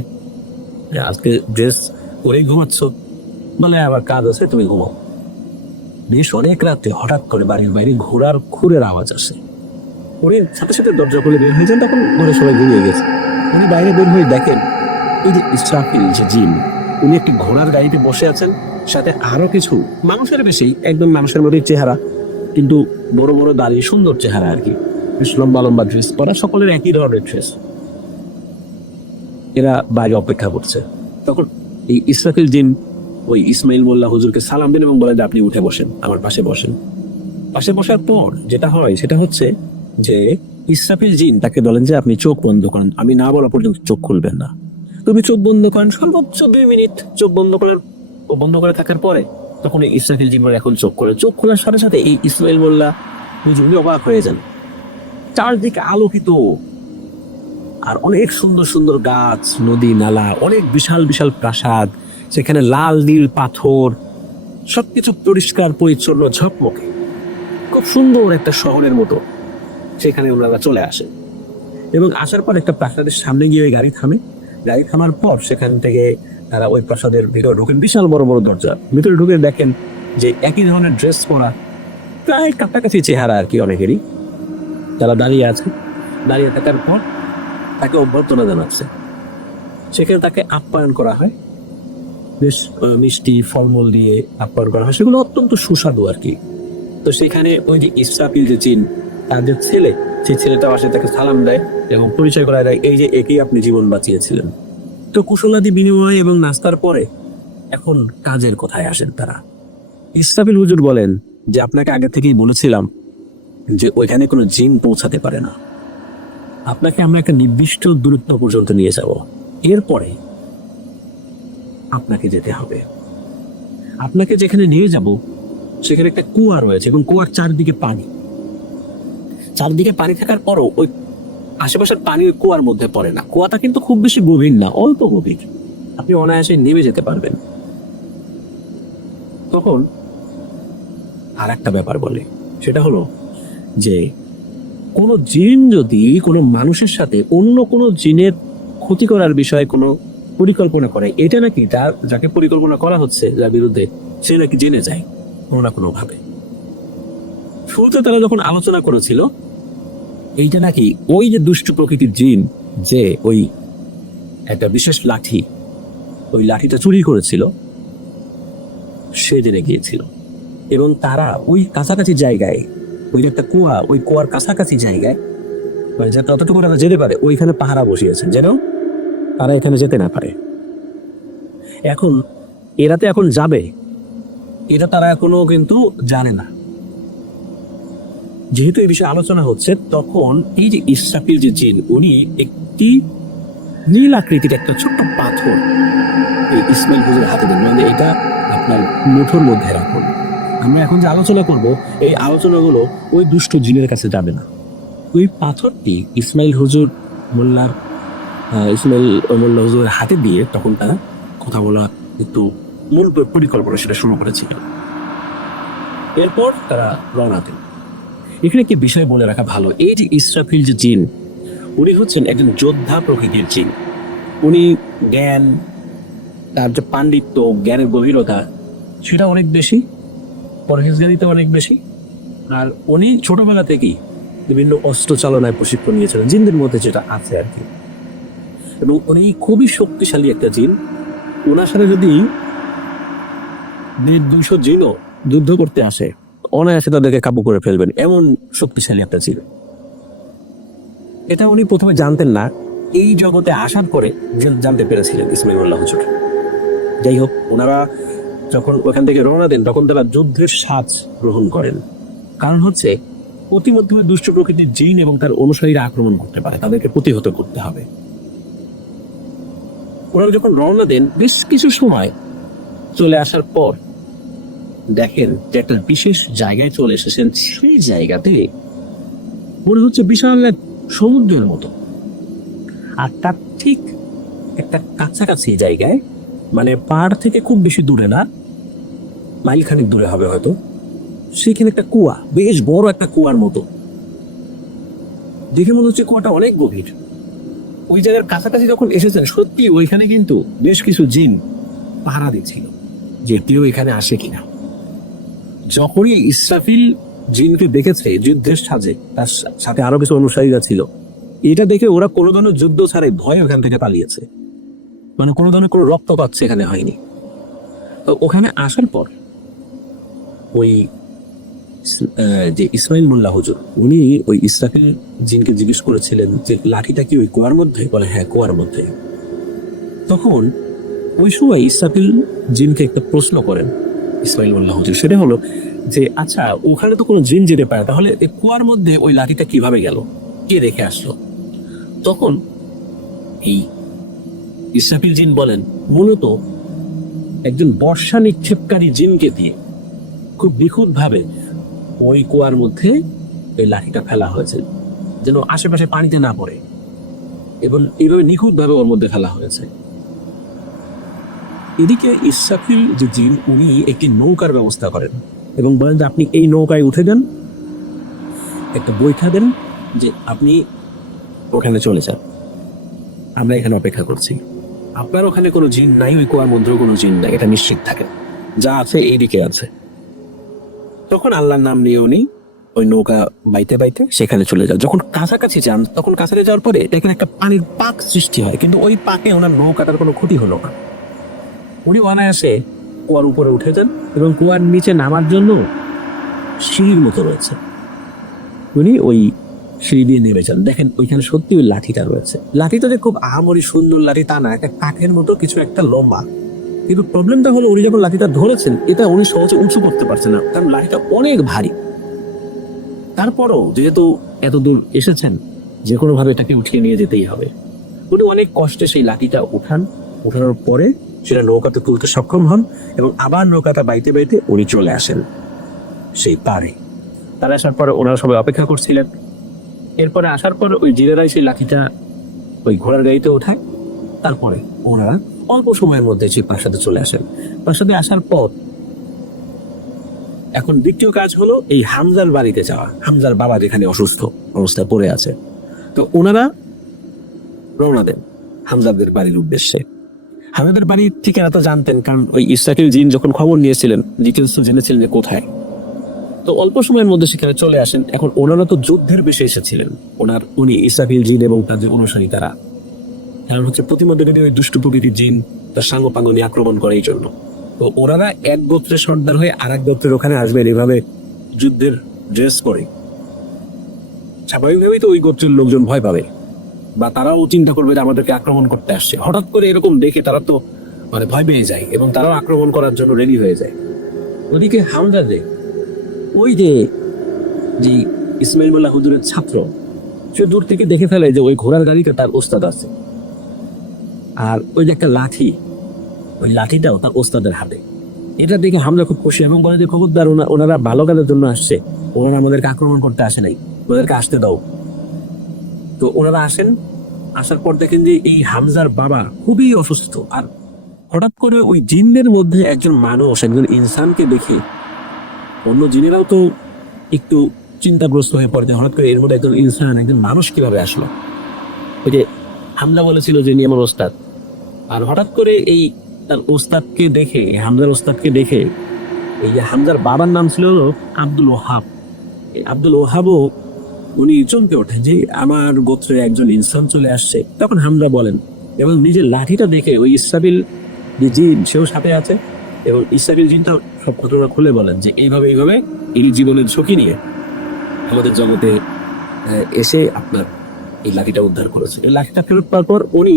আজকে ড্রেস পরেই ঘুমাচ্ছ? বলে আবার কাজ আছে, তুমি ঘুমাও। বেশ অনেক রাতে হঠাৎ করে বাড়ির বাইরে ঘোড়ার খুরের আওয়াজ আসে। উনি সাথে সাথে দরজা খুলে বের হয়ে যান, তখন ঘরে সবাই ঘুমিয়ে গেছে। উনি বাইরে বের হয়ে দেখেন এই যে ইসরাফিল যে জিন উনি একটি ঘোড়ার গাড়িতে বসে আছেন, সাথে আরো কিছু মানুষের বেশি একদম মানুষের মতোই চেহারা, কিন্তু বড় বড় দাড়ি, সুন্দর চেহারা আর কি, বেশ লম্বা লম্বা ড্রেস পরা, সকলের একই ধরনের ড্রেস। এরা বাইরে অপেক্ষা করছে। তখন এই ইসরাফিল জিন ওই ইসমাইল মোল্লা হুজুরকে সালাম দেন এবং বলে যে আপনি উঠে বসেন, আমার পাশে বসেন। পাশে বসার পর যেটা হয় সেটা হচ্ছে যে ইসরাফিল জিন তাকে বলেন যে আপনি চোখ বন্ধ করেন, আমি না বলা পর্যন্ত চোখ খুলবেন না। তুমি চোখ বন্ধ করেন, সর্বোচ্চ 2 মিনিট চোখ বন্ধ করার বন্ধ করে থাকার পরে তখন এই ইসরাফিল জিন এখন চোখ খোলে। চোখ খোলার সাথে সাথে এই ইসমাইল মোল্লা হুজুর অবাক হয়ে যান। চারদিকে আলোকিত আর অনেক সুন্দর সুন্দর গাছ, নদী, নালা, অনেক বিশাল বিশাল প্রাসাদ, সেখানে লাল নীল পাথর, সবকিছু পরিষ্কার পরিচ্ছন্ন ঝকমকে, খুব সুন্দর একটা শহরের মতো। সেখানে ওনারা চলে আসে এবং আসার পর একটা প্রাসাদের সামনে গিয়ে ওই গাড়ি থামে। গাড়ি থামার পর সেখান থেকে তারা ওই প্রাসাদের ভিতরে ঢোকেন। বিশাল বড় বড় দরজা, ভিতরে ঢুকে দেখেন যে একই ধরনের ড্রেস পরা, প্রায় কাছাকাছি চেহারা আর কি অনেকেরই, তারা দাঁড়িয়ে আছে। দাঁড়িয়ে থাকার পর তাকে অভ্যর্থনা জানাচ্ছে। সেখানে তাকে আপ্যায়ন করা হয়, বেশ মিষ্টি ফলমূল দিয়ে আপ্যায়ন করা হয়, সেগুলো অত্যন্ত সুস্বাদু আর কি। তো সেখানে ওই যে ইসরাফিল যে জিন তার যে ছেলে, সেই ছেলেটাও আসে, তাকে সালাম দেয় এবং পরিচয় করা দেয় এই যে একেই আপনি জীবন বাঁচিয়েছিলেন। তো কুশলাদি বিনিময় এবং নাস্তার পরে এখন কাজের কথায় আসেন তারা। ইসরাফিল হুজুর বলেন যে আপনাকে আগে থেকেই বলেছিলাম যে ওইখানে কোনো জিন পৌঁছাতে পারে না, আপনাকে আমরা একটা নির্দিষ্ট দূরত্ব পর্যন্ত নিয়ে যাব, এরপরে আপনাকে যেতে হবে। আপনাকে যেখানে নিয়ে যাব সেখানে একটা কুয়া রয়েছে এবং কুয়ার চারদিকে পানি। চারদিকে পানি থাকার পরও ওই আশেপাশের পানি ওই কুয়ার মধ্যে পড়ে না। কুয়াটা কিন্তু খুব বেশি গভীর না, অল্প গভীর, আপনি অনায়াসে নেমে যেতে পারবেন। তখন আর একটা ব্যাপার বলে, সেটা হলো যে কোনো জিন যদি কোনো মানুষের সাথে অন্য কোনো জিনের ক্ষতি করার বিষয়ে কোনো পরিকল্পনা করে, এটা নাকি যাকে পরিকল্পনা করা হচ্ছে যার বিরুদ্ধে, সে নাকি জেনে যায় কোনো না কোনো ভাবে। শুরুতে তারা যখন আলোচনা করেছিল এইটা নাকি ওই যে দুষ্ট প্রকৃতির জিন যে ওই একটা বিশেষ লাঠি, ওই লাঠিটা চুরি করেছিল, সে জেনে গিয়েছিল এবং তারা ওই কাছাকাছি জায়গায়, ওই যে একটা কুয়া, ওই কুয়ার কাছাকাছি জায়গায় মানে যে ততটুকু তারা যেতে পারে ওইখানে পাহারা বসিয়েছেন যেন তারা এখানে যেতে না পারে। এখন এরাতে এখন যাবে এটা তারা এখনো কিন্তু জানে না। যেহেতু এই বিষয়ে আলোচনা হচ্ছে তখন এই যে ইসরাফিল যে জিন উনি একটি নীল আকৃতির একটা ছোট্ট পাথর এই ইসমাইল হুজুর হাতে দেন, মানে এটা আপনার মুঠোর মধ্যে রাখুন। আমরা এখন যে আলোচনা করব এই আলোচনাগুলো ওই দুষ্ট জিনের কাছে যাবে না। ওই পাথরটি ইসমাইল মোল্লা হুজুরের হাতে দিয়ে তখন তারা কথা বলা একটু মূল পরিকল্পনা সেটা শুরু করেছিল। এরপর তারা রওনা দেন। এখানে একটি বিষয় বলে রাখা ভালো, এই যে ইসরাফিল যে জিন উনি হচ্ছেন একজন যোদ্ধা প্রকৃতির জিন। উনি জ্ঞান, তার যে পাণ্ডিত্য, জ্ঞানের গভীরতা সেটা অনেক বেশি, পরহেজগারিতে অনেক বেশি। আর উনি ছোটবেলা থেকেই বিভিন্ন অস্ত্র চালনায় প্রশিক্ষণ নিয়েছিলেন, জিনদের মধ্যে যেটা আছে আর কি। এবং উনি খুবই শক্তিশালী একটা জিন। ওনার সাথে যদি 200 জিনও যুদ্ধ করতে আসে অনায়াসে তাদেরকে কাবু করে ফেলবেন, এমন শক্তিশালী একটা জিন। এটা উনি প্রথমে জানতেন না, এই জগতে আসার পরে জানতে পেরেছিলেন ইসমাইলুল্লাহ হুজুর। যাই হোক, ওনারা যখন ওখান থেকে রওনা দেন তখন তারা যুদ্ধের সাজ গ্রহণ করেন। কারণ হচ্ছে অতিমধ্যে দুষ্ট প্রকৃতির জিন এবং তার অনুসারীরা আক্রমণ করতে পারে, তাদেরকে প্রতিহত করতে হবে। ওনারা যখন রওনা দেন বেশ কিছু সময় চলে আসার পর দেখেন যে একটা বিশেষ জায়গায় চলে এসেছেন। সেই জায়গাতে মনে হচ্ছে বিশাল এক সমুদ্রের মতো, আর তার ঠিক একটা কাছাকাছি জায়গায়, মানে পাহাড় থেকে খুব বেশি দূরে না, মাইলখানেক দূরে হবে হয়তো, সেখানে একটা কুয়া, বেশ বড় একটা কুয়ার মতো। দেখে মনে হচ্ছে কুয়াটা অনেক গভীর। ওই জায়গার কাছাকাছি যখন এসেছেন সত্যি ওইখানে কিন্তু বেশ কিছু জিন পাহারা দিচ্ছিল যে কেউ এখানে আসে কিনা। যখনই ইসরাফিল জিনকে দেখেছে যুদ্ধের সাজে, তার সাথে আরো কিছু অনুসারীরা ছিল, এটা দেখে ওরা কোনো ধরনের যুদ্ধ ছাড়াই ভয় ওখান থেকে পালিয়েছে। মানে কোনো ধরনের কোনো রক্তপাত সেখানে হয়নি। তো ওখানে আসার পর ওই যে ইসমাইল মোল্লা হুজুর উনি ওই ইসরাফিল জিনকে জিজ্ঞেস করেছিলেন যে লাঠিটা কি ওই কুয়ার মধ্যে? বলে হ্যাঁ, কুয়ার মধ্যে। তখন ওই সময় ইসরাফিল জিনকে একটা প্রশ্ন করেন ইসমাইল মোল্লা হুজুর, সেটা হলো যে আচ্ছা, ওখানে তো কোনো জিন যেতে পারে, তাহলে এই কুয়ার মধ্যে ওই লাঠিটা কিভাবে গেল, কে রেখে আসলো? তখন এই ইসরাফিল জিন বলেন মূলত একজন বর্ষা নিক্ষেপকারী জিনকে দিয়ে খুব নিখুঁত ভাবে ওই কুয়ার মধ্যে ওই লাঠিটা ফেলা হয়েছে যেন আশেপাশে পানিতে না পড়ে, এবং এইভাবে নিখুঁত ভাবে ওর মধ্যে ফেলা হয়েছে। এদিকে ইসরাফিল যে জিন উনি একটি নৌকার ব্যবস্থা করেন এবং বলেন যে আপনি এই নৌকায় উঠে যান, একটা বৈঠা দেন যে আপনি ওখানে চলে যান, আমরা এখানে অপেক্ষা করছি। আপনার ওখানে কোনো জিন নাই, ওই কুয়ার মধ্যেও কোনো জিন নাই, এটা নিশ্চিত থাকে, যা আছে এইদিকে আছে। তখন আল্লাহর নাম নিয়ে উনি ওই নৌকা বাইতে বাইতে সেখানে চলে যান। যখন কাছাকাছি যান তখন কাছাকাছি যাওয়ার পরে এখানে একটা পানির পাক সৃষ্টি হয়, কিন্তু ওই পাকে ওনার নৌকাটার কোনো ক্ষতি হলো না। উনি অনায়াসে কুয়ার উপরে উঠে যান এবং কুয়ার নিচে নামার জন্য সিঁড়ির মতো রয়েছে, উনি ওই সিঁড়ি দিয়ে নেমে যান। দেখেন ওইখানে সত্যি ওই লাঠিটা রয়েছে। লাঠিটা যে খুব আহামরি সুন্দর লাঠি তা না, একটা কাঠের মতো কিছু একটা লম্বা। কিন্তু প্রবলেমটা হলো উনি যখন লাঠিটা ধরেছেন এটা উনি সহজে উঁচু করতে পারছেন না, কারণ লাঠিটা অনেক ভারী। তারপরও যেহেতু এত দূর এসেছেন, যে কোনো ভাবে এটাকে উঠিয়ে নিয়ে যেতেই হবে। উনি অনেক কষ্টে সেই লাঠিটা উঠানোর পরে সেটা নৌকাতে তুলতে সক্ষম হন এবং আবার নৌকাটা বাইতে বাইতে উনি চলে আসেন সেই পাড়ে। তারা আসার পরে ওনারা সবাই অপেক্ষা করছিলেন। এরপরে আসার পর ওই জিনেরাই সেই লাঠিটা ওই ঘোড়ার গাড়িতে ওঠায়। তারপরে ওনারা অল্প সময়ের মধ্যে সেই প্রাসাদে চলে আসেন। প্রাসাদে আসার পর এখন দ্বিতীয় কাজ হলো এই হামজার বাড়িতে যাওয়া। হামজার বাবা যেখানে অসুস্থ অবস্থায় পড়ে আছে, তো ওনারা রওনা দেন হামজাদের বাড়ির উদ্দেশ্যে। হামজাদের বাড়ির ঠিকানা তো জানতেন, কারণ ওই ইসরাফিল জিন যখন খবর নিয়েছিলেন ডিটেলস তো জেনেছিলেন যে কোথায়। তো অল্প সময়ের মধ্যে সেখানে চলে আসেন। এখন ওনারা তো যুদ্ধের বেশে এসেছিলেন, উনি ইসরাফিল জিন এবং তার যে অনুসারী তারা, কারণ হচ্ছে প্রতিমধ্যে যদি ওই দুষ্ট প্রকৃতির জিন তার সাঙ্গপাঙ্গ নিয়ে আক্রমণ করে এই জন্য। তো ওনারা এক গোত্রের সর্দার হয়ে আর এক গোত্রের ওখানে আসবেন, এভাবে যুদ্ধের ড্রেস করে। স্বাভাবিকভাবেই তো ওই গোত্রের লোকজন ভয় পাবে, বা তারাও চিন্তা করবে যে আমাদেরকে আক্রমণ করতে আসছে। হঠাৎ করে এরকম দেখে তারা তো মানে ভয় পেয়ে যায় এবং তারাও আক্রমণ করার জন্য রেডি হয়ে যায়। ওদিকে হামজা ওই যে যে ইসমাইল মোল্লা হুজুরের ছাত্র, সে দূর থেকে দেখে ফেলে যে ওই ঘোড়ার গাড়িতে তার ওস্তাদ আছে, আর ওই যে একটা লাঠি, ওই লাঠিটাও তার ওস্তাদের হাতে। এটা দেখে হামজা খুব খুশি এবং বলে যে খবরদার, ওনারা ভালো কাজের জন্য আসছে, ওনারা আমাদেরকে আক্রমণ করতে আসে নাই, ওদেরকে আসতে দাও। তো ওনারা আসেন, আসার পর দেখেন যে এই হামজার বাবা খুবই অসুস্থ। আর হঠাৎ করে ওই জিনদের মধ্যে একজন মানুষ, একজন ইনসানকে দেখে অন্য জিনেরাও তো একটু চিন্তাগ্রস্ত হয়ে পড়ে, হঠাৎ করে এর মধ্যে একজন ইনসান, একজন মানুষ কিভাবে আসলো। ওই যে হামজা বলেছিল যে ইনি আমার ওস্তাদ, আর হঠাৎ করে এই তার ওস্তাদকে দেখে, হামজার ওস্তাদকে দেখে, এই যে হামজার বাবার নাম ছিল আব্দুল ওহাব, এই আব্দুল ওহাবও উনি চমকে ওঠেন যে আমার গোত্রে একজন ইনসান চলে আসছে। তখন হামজা বলেন এবং নিজের লাঠিটা দেখে ওই ইসরাফিল যে জিন, সেও সাথে আছে, এবং ইসরাফিল জিনটা সব ঘটনা খুলে বলেন যে এইভাবে এই জীবনের ঝুঁকি নিয়ে আমাদের জগতে এসে আপনার এই লাঠিটা উদ্ধার করেছে। এই লাঠিটা ফেরত পাওয়ার পর উনি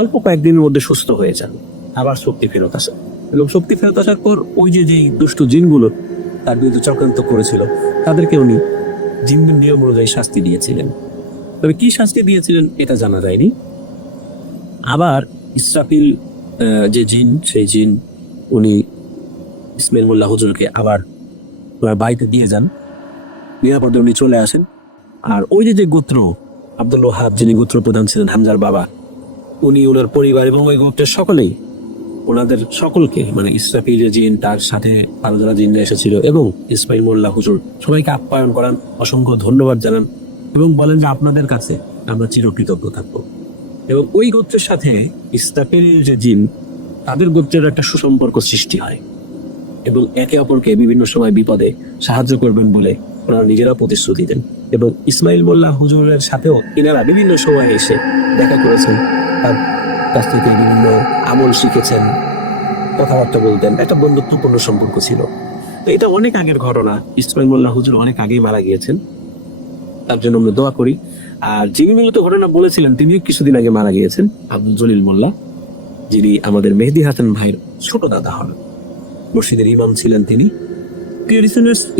অল্প কয়েকদিনের মধ্যে সুস্থ হয়ে যান, আবার শক্তি ফেরত আসে। এবং শক্তি ফেরত আসার পর ওই যে দুষ্ট জিনগুলো তার বিরুদ্ধে চক্রান্ত করেছিল, তাদেরকে উনি জিনদের নিয়ম অনুযায়ী শাস্তি দিয়েছিলেন। তবে কি শাস্তি দিয়েছিলেন এটা জানা যায়নি। আবার ইসরাফিল যে জিন, সেই জিন উনি ইসমাইল মোল্লা হুজুরকে আবার বাড়িতে দিয়ে যান, নিরাপদে উনি চলে আসেন। আর ওই যে গোত্র আব্দুল ওহাব, যিনি গোত্র প্রধান ছিলেন হামজার বাবা, উনি ওনার পরিবার এবং ওই গোত্রের সকলেই ওনাদের সকলকে, মানে ইসরাফিল যে জিন, তার সাথে আরো যারা জিনরা এসেছিল এবং ইসমাইল মোল্লা হুজুর, সবাইকে আপ্যায়ন করান, অসংখ্য ধন্যবাদ জানান এবং বলেন যে আপনাদের কাছে আমরা চিরকৃতজ্ঞ থাকবো। এবং ওই গোত্রের সাথে ইসরাফিল যে জিন, তাদের গোত্রের একটা সুসম্পর্ক সৃষ্টি হয় এবং একে অপরকে বিভিন্ন সময় বিপদে সাহায্য করবেন বলে ওনারা নিজেরা প্রতিশ্রুতি দেন। এবং ইসমাইল মোল্লা হুজুরের সাথেও এনারা বিভিন্ন সময় এসে দেখা করেছেন, তার কাছ থেকে বিভিন্ন আমল শিখেছেন, কথাবার্তা বলতেন, একটা বন্ধুত্বপূর্ণ সম্পর্ক ছিল। তো এটা অনেক আগের ঘটনা, ইসমাইল মোল্লা হুজুর অনেক আগেই মারা গিয়েছেন, তার জন্য আমরা দোয়া করি। আর যিনি মূলত ঘটনা বলেছিলেন তিনি কিছুদিন আগে মারা গিয়েছেন, আব্দুল জলিল মোল্লা, যিনি আমাদের মেহেদি হাসান ভাইয়ের ছোট দাদা হন, মসজিদের ইমাম ছিলেন তিনি।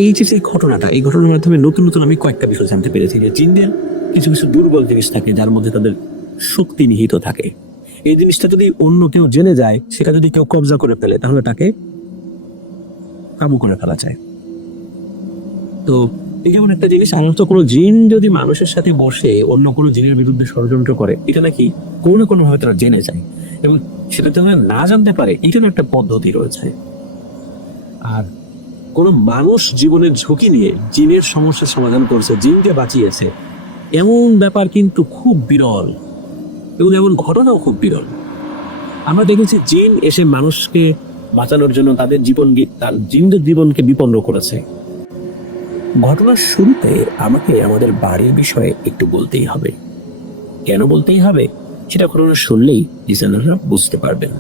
এই যে ঘটনাটা, এই ঘটনার মাধ্যমে নতুন নতুন আমি কয়েকটা বিষয় জানতে পেরেছি যে জিনদের কিছু কিছু দুর্বল জিনিস থাকে, যার মধ্যে তাদের শক্তি নিহিত থাকে। এই জিনিসটা যদি অন্য কেউ জেনে যায়, সেটা যদি কেউ কবজা করে ফেলে, তাহলে তাকে কাবু করে ফেলা যায়। তো এই যেমন একটা জিনিস, সাধারণত কোনো জিন যদি মানুষের সাথে বসে অন্য কোনো জিনের বিরুদ্ধে ষড়যন্ত্র করে, এটা নাকি কোনো না কোনো ভাবে তারা জেনে যায়, এবং সেটা যেন না জানতে পারে, এটারও একটা পদ্ধতি রয়েছে। আর কোনো মানুষ জীবনের ঝুঁকি নিয়ে জিনের সমস্যার সমাধান করছে, জিনকে বাঁচিয়েছে, এমন ব্যাপার কিন্তু খুব বিরল, এবং এমন ঘটনাও খুব বিরল। আমরা দেখেছি জিন এসে মানুষকে বাঁচানোর জন্য তাদের জিনদের জীবনকে বিপন্ন করেছে। ঘটনার শুরুতে আমাকে আমাদের বাড়ির বিষয়ে একটু বলতেই হবে। কেন বলতেই হবে সেটা ঘটনা শুনলেই লিসেনাররা বুঝতে পারবেন।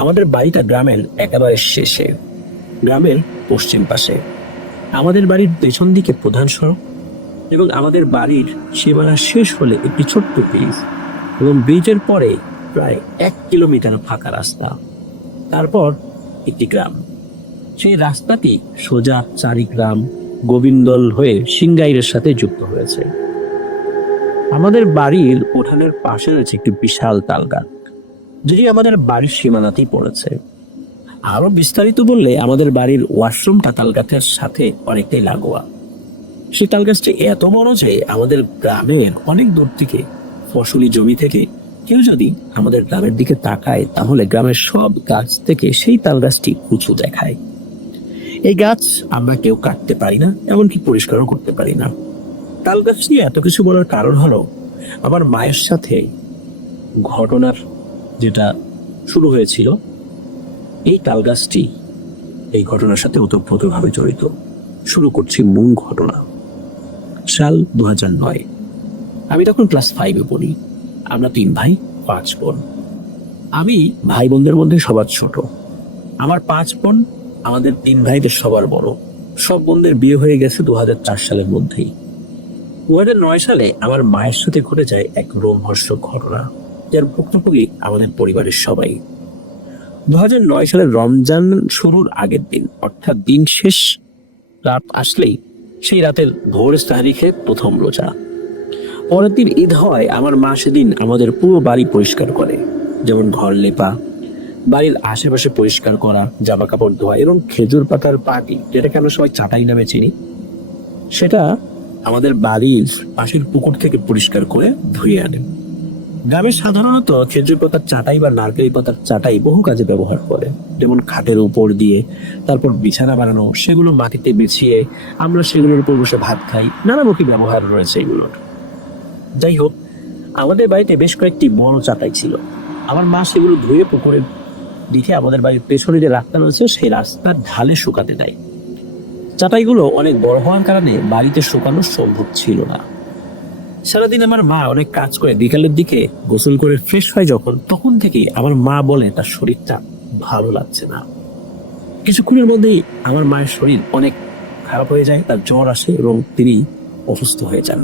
আমাদের বাড়িটা গ্রামের একেবারে শেষে, গ্রামের পশ্চিম পাশে। আমাদের বাড়ির পেছন দিকে প্রধান সড়ক, এবং আমাদের বাড়ির সীমানা শেষ হলে একটি ছোট্ট ব্রিজ, এবং ব্রিজের পরে প্রায় 1 কিলোমিটার ফাঁকা রাস্তা, তারপর একটি গ্রাম। সেই রাস্তাটি সোজা চারিগ্রাম গোবিন্দল হয়ে সিংগাইরের সাথে যুক্ত হয়েছে। আমাদের বাড়ির উঠানের পাশে রয়েছে একটি বিশাল তালগাছ, যেটি আমাদের বাড়ির সীমানাতেই পড়েছে। আরো বিস্তারিত বললে আমাদের বাড়ির ওয়াশরুমটা তালগাছের সাথে অনেকটাই লাগোয়া। সেই তালগাছটি এত বড় যে আমাদের গ্রামের অনেক দূর থেকে, ফসলি জমি থেকে কেউ যদি আমাদের গ্রামের দিকে তাকায়, তাহলে গ্রামের সব গাছ থেকে সেই তালগাছটি উঁচু দেখায়। এই গাছ আমরা কেউ কাটতে পারি না, এমনকি পরিষ্কারও করতে পারি না। তালগাছ নিয়ে এত কিছু বলার কারণ হলো, আমার মায়ের সাথে ঘটনার যেটা শুরু হয়েছিল, এই তালগাছটি এই ঘটনার সাথে ওতপ্রোতভাবে জড়িত। শুরু করছি মূল ঘটনা। সাল 2009। আমি তখন ক্লাস 5-এ পড়ি। আমরা 3 ভাই 5 বোন। আমি ভাই বোনদের মধ্যে সবার ছোট। আমার 5 বোন, আমাদের 3 ভাইদের সবার বড়। সব বোনদের বিয়ে হয়ে গেছে 2004 সালের মধ্যেই। 2009 সালে আমার মায়ের সাথে ঘটে যায় এক রোমহর্ষক ঘটনা, যার ভুক্তভোগী আমাদের পরিবারের সবাই। 2009 সালের রমজান শুরুর আগের দিন, অর্থাৎ দিন শেষ রাত আসলেই সেই রাতের ভোর সাহারি খেয়ে প্রথম রোজা। পরের দিন ঈদ হয়। আমার মা সেদিন আমাদের পুরো বাড়ি পরিষ্কার করে, যেমন ঘর লেপা, বাড়ির আশেপাশে পরিষ্কার করা, জামা কাপড় ধোয়া এবং খেজুর পাতার পাটি, যেটাকে আমরা সবাই চাটাই নামে চিনি, সেটা আমাদের বাড়ির পাশের পুকুর থেকে পরিষ্কার করে ধুয়ে আনে। গ্রামে সাধারণত খেজুর পাতার চাটাই বা নারকেল পাতার চাটাই বহু কাজে ব্যবহার করে, যেমন খাটের উপর দিয়ে, তারপর বিছানা বানানো, সেগুলো মাটিতে বিছিয়ে আমরা সেগুলোর উপর বসে ভাত খাই। নানামুখী ব্যবহার রয়েছে এগুলোর। যাই হোক, আমাদের বাড়িতে বেশ কয়েকটি বড় চাটাই ছিল। আমার মা সেগুলো ধুয়ে পুকুরে দিকে আমাদের বাড়ির পেছনে যে রাস্তা রয়েছে সেই রাস্তার ঢালে শুকাতে দেয়। চাটাইগুলো অনেক বড় হওয়ার কারণে বাড়িতে শুকানো সম্ভব ছিল না। সারাদিন আমার মা অনেক কাজ করে বিকালের দিকে গোসল করে ফ্রেশ হয় যখন, তখন থেকে আমার মা বলে তার শরীরটা ভালো লাগছে না। কিছুক্ষণের মধ্যেই আমার মায়ের শরীর অনেক খারাপ হয়ে যায়, তার জ্বর আসে এবং তিনি অসুস্থ হয়ে যান।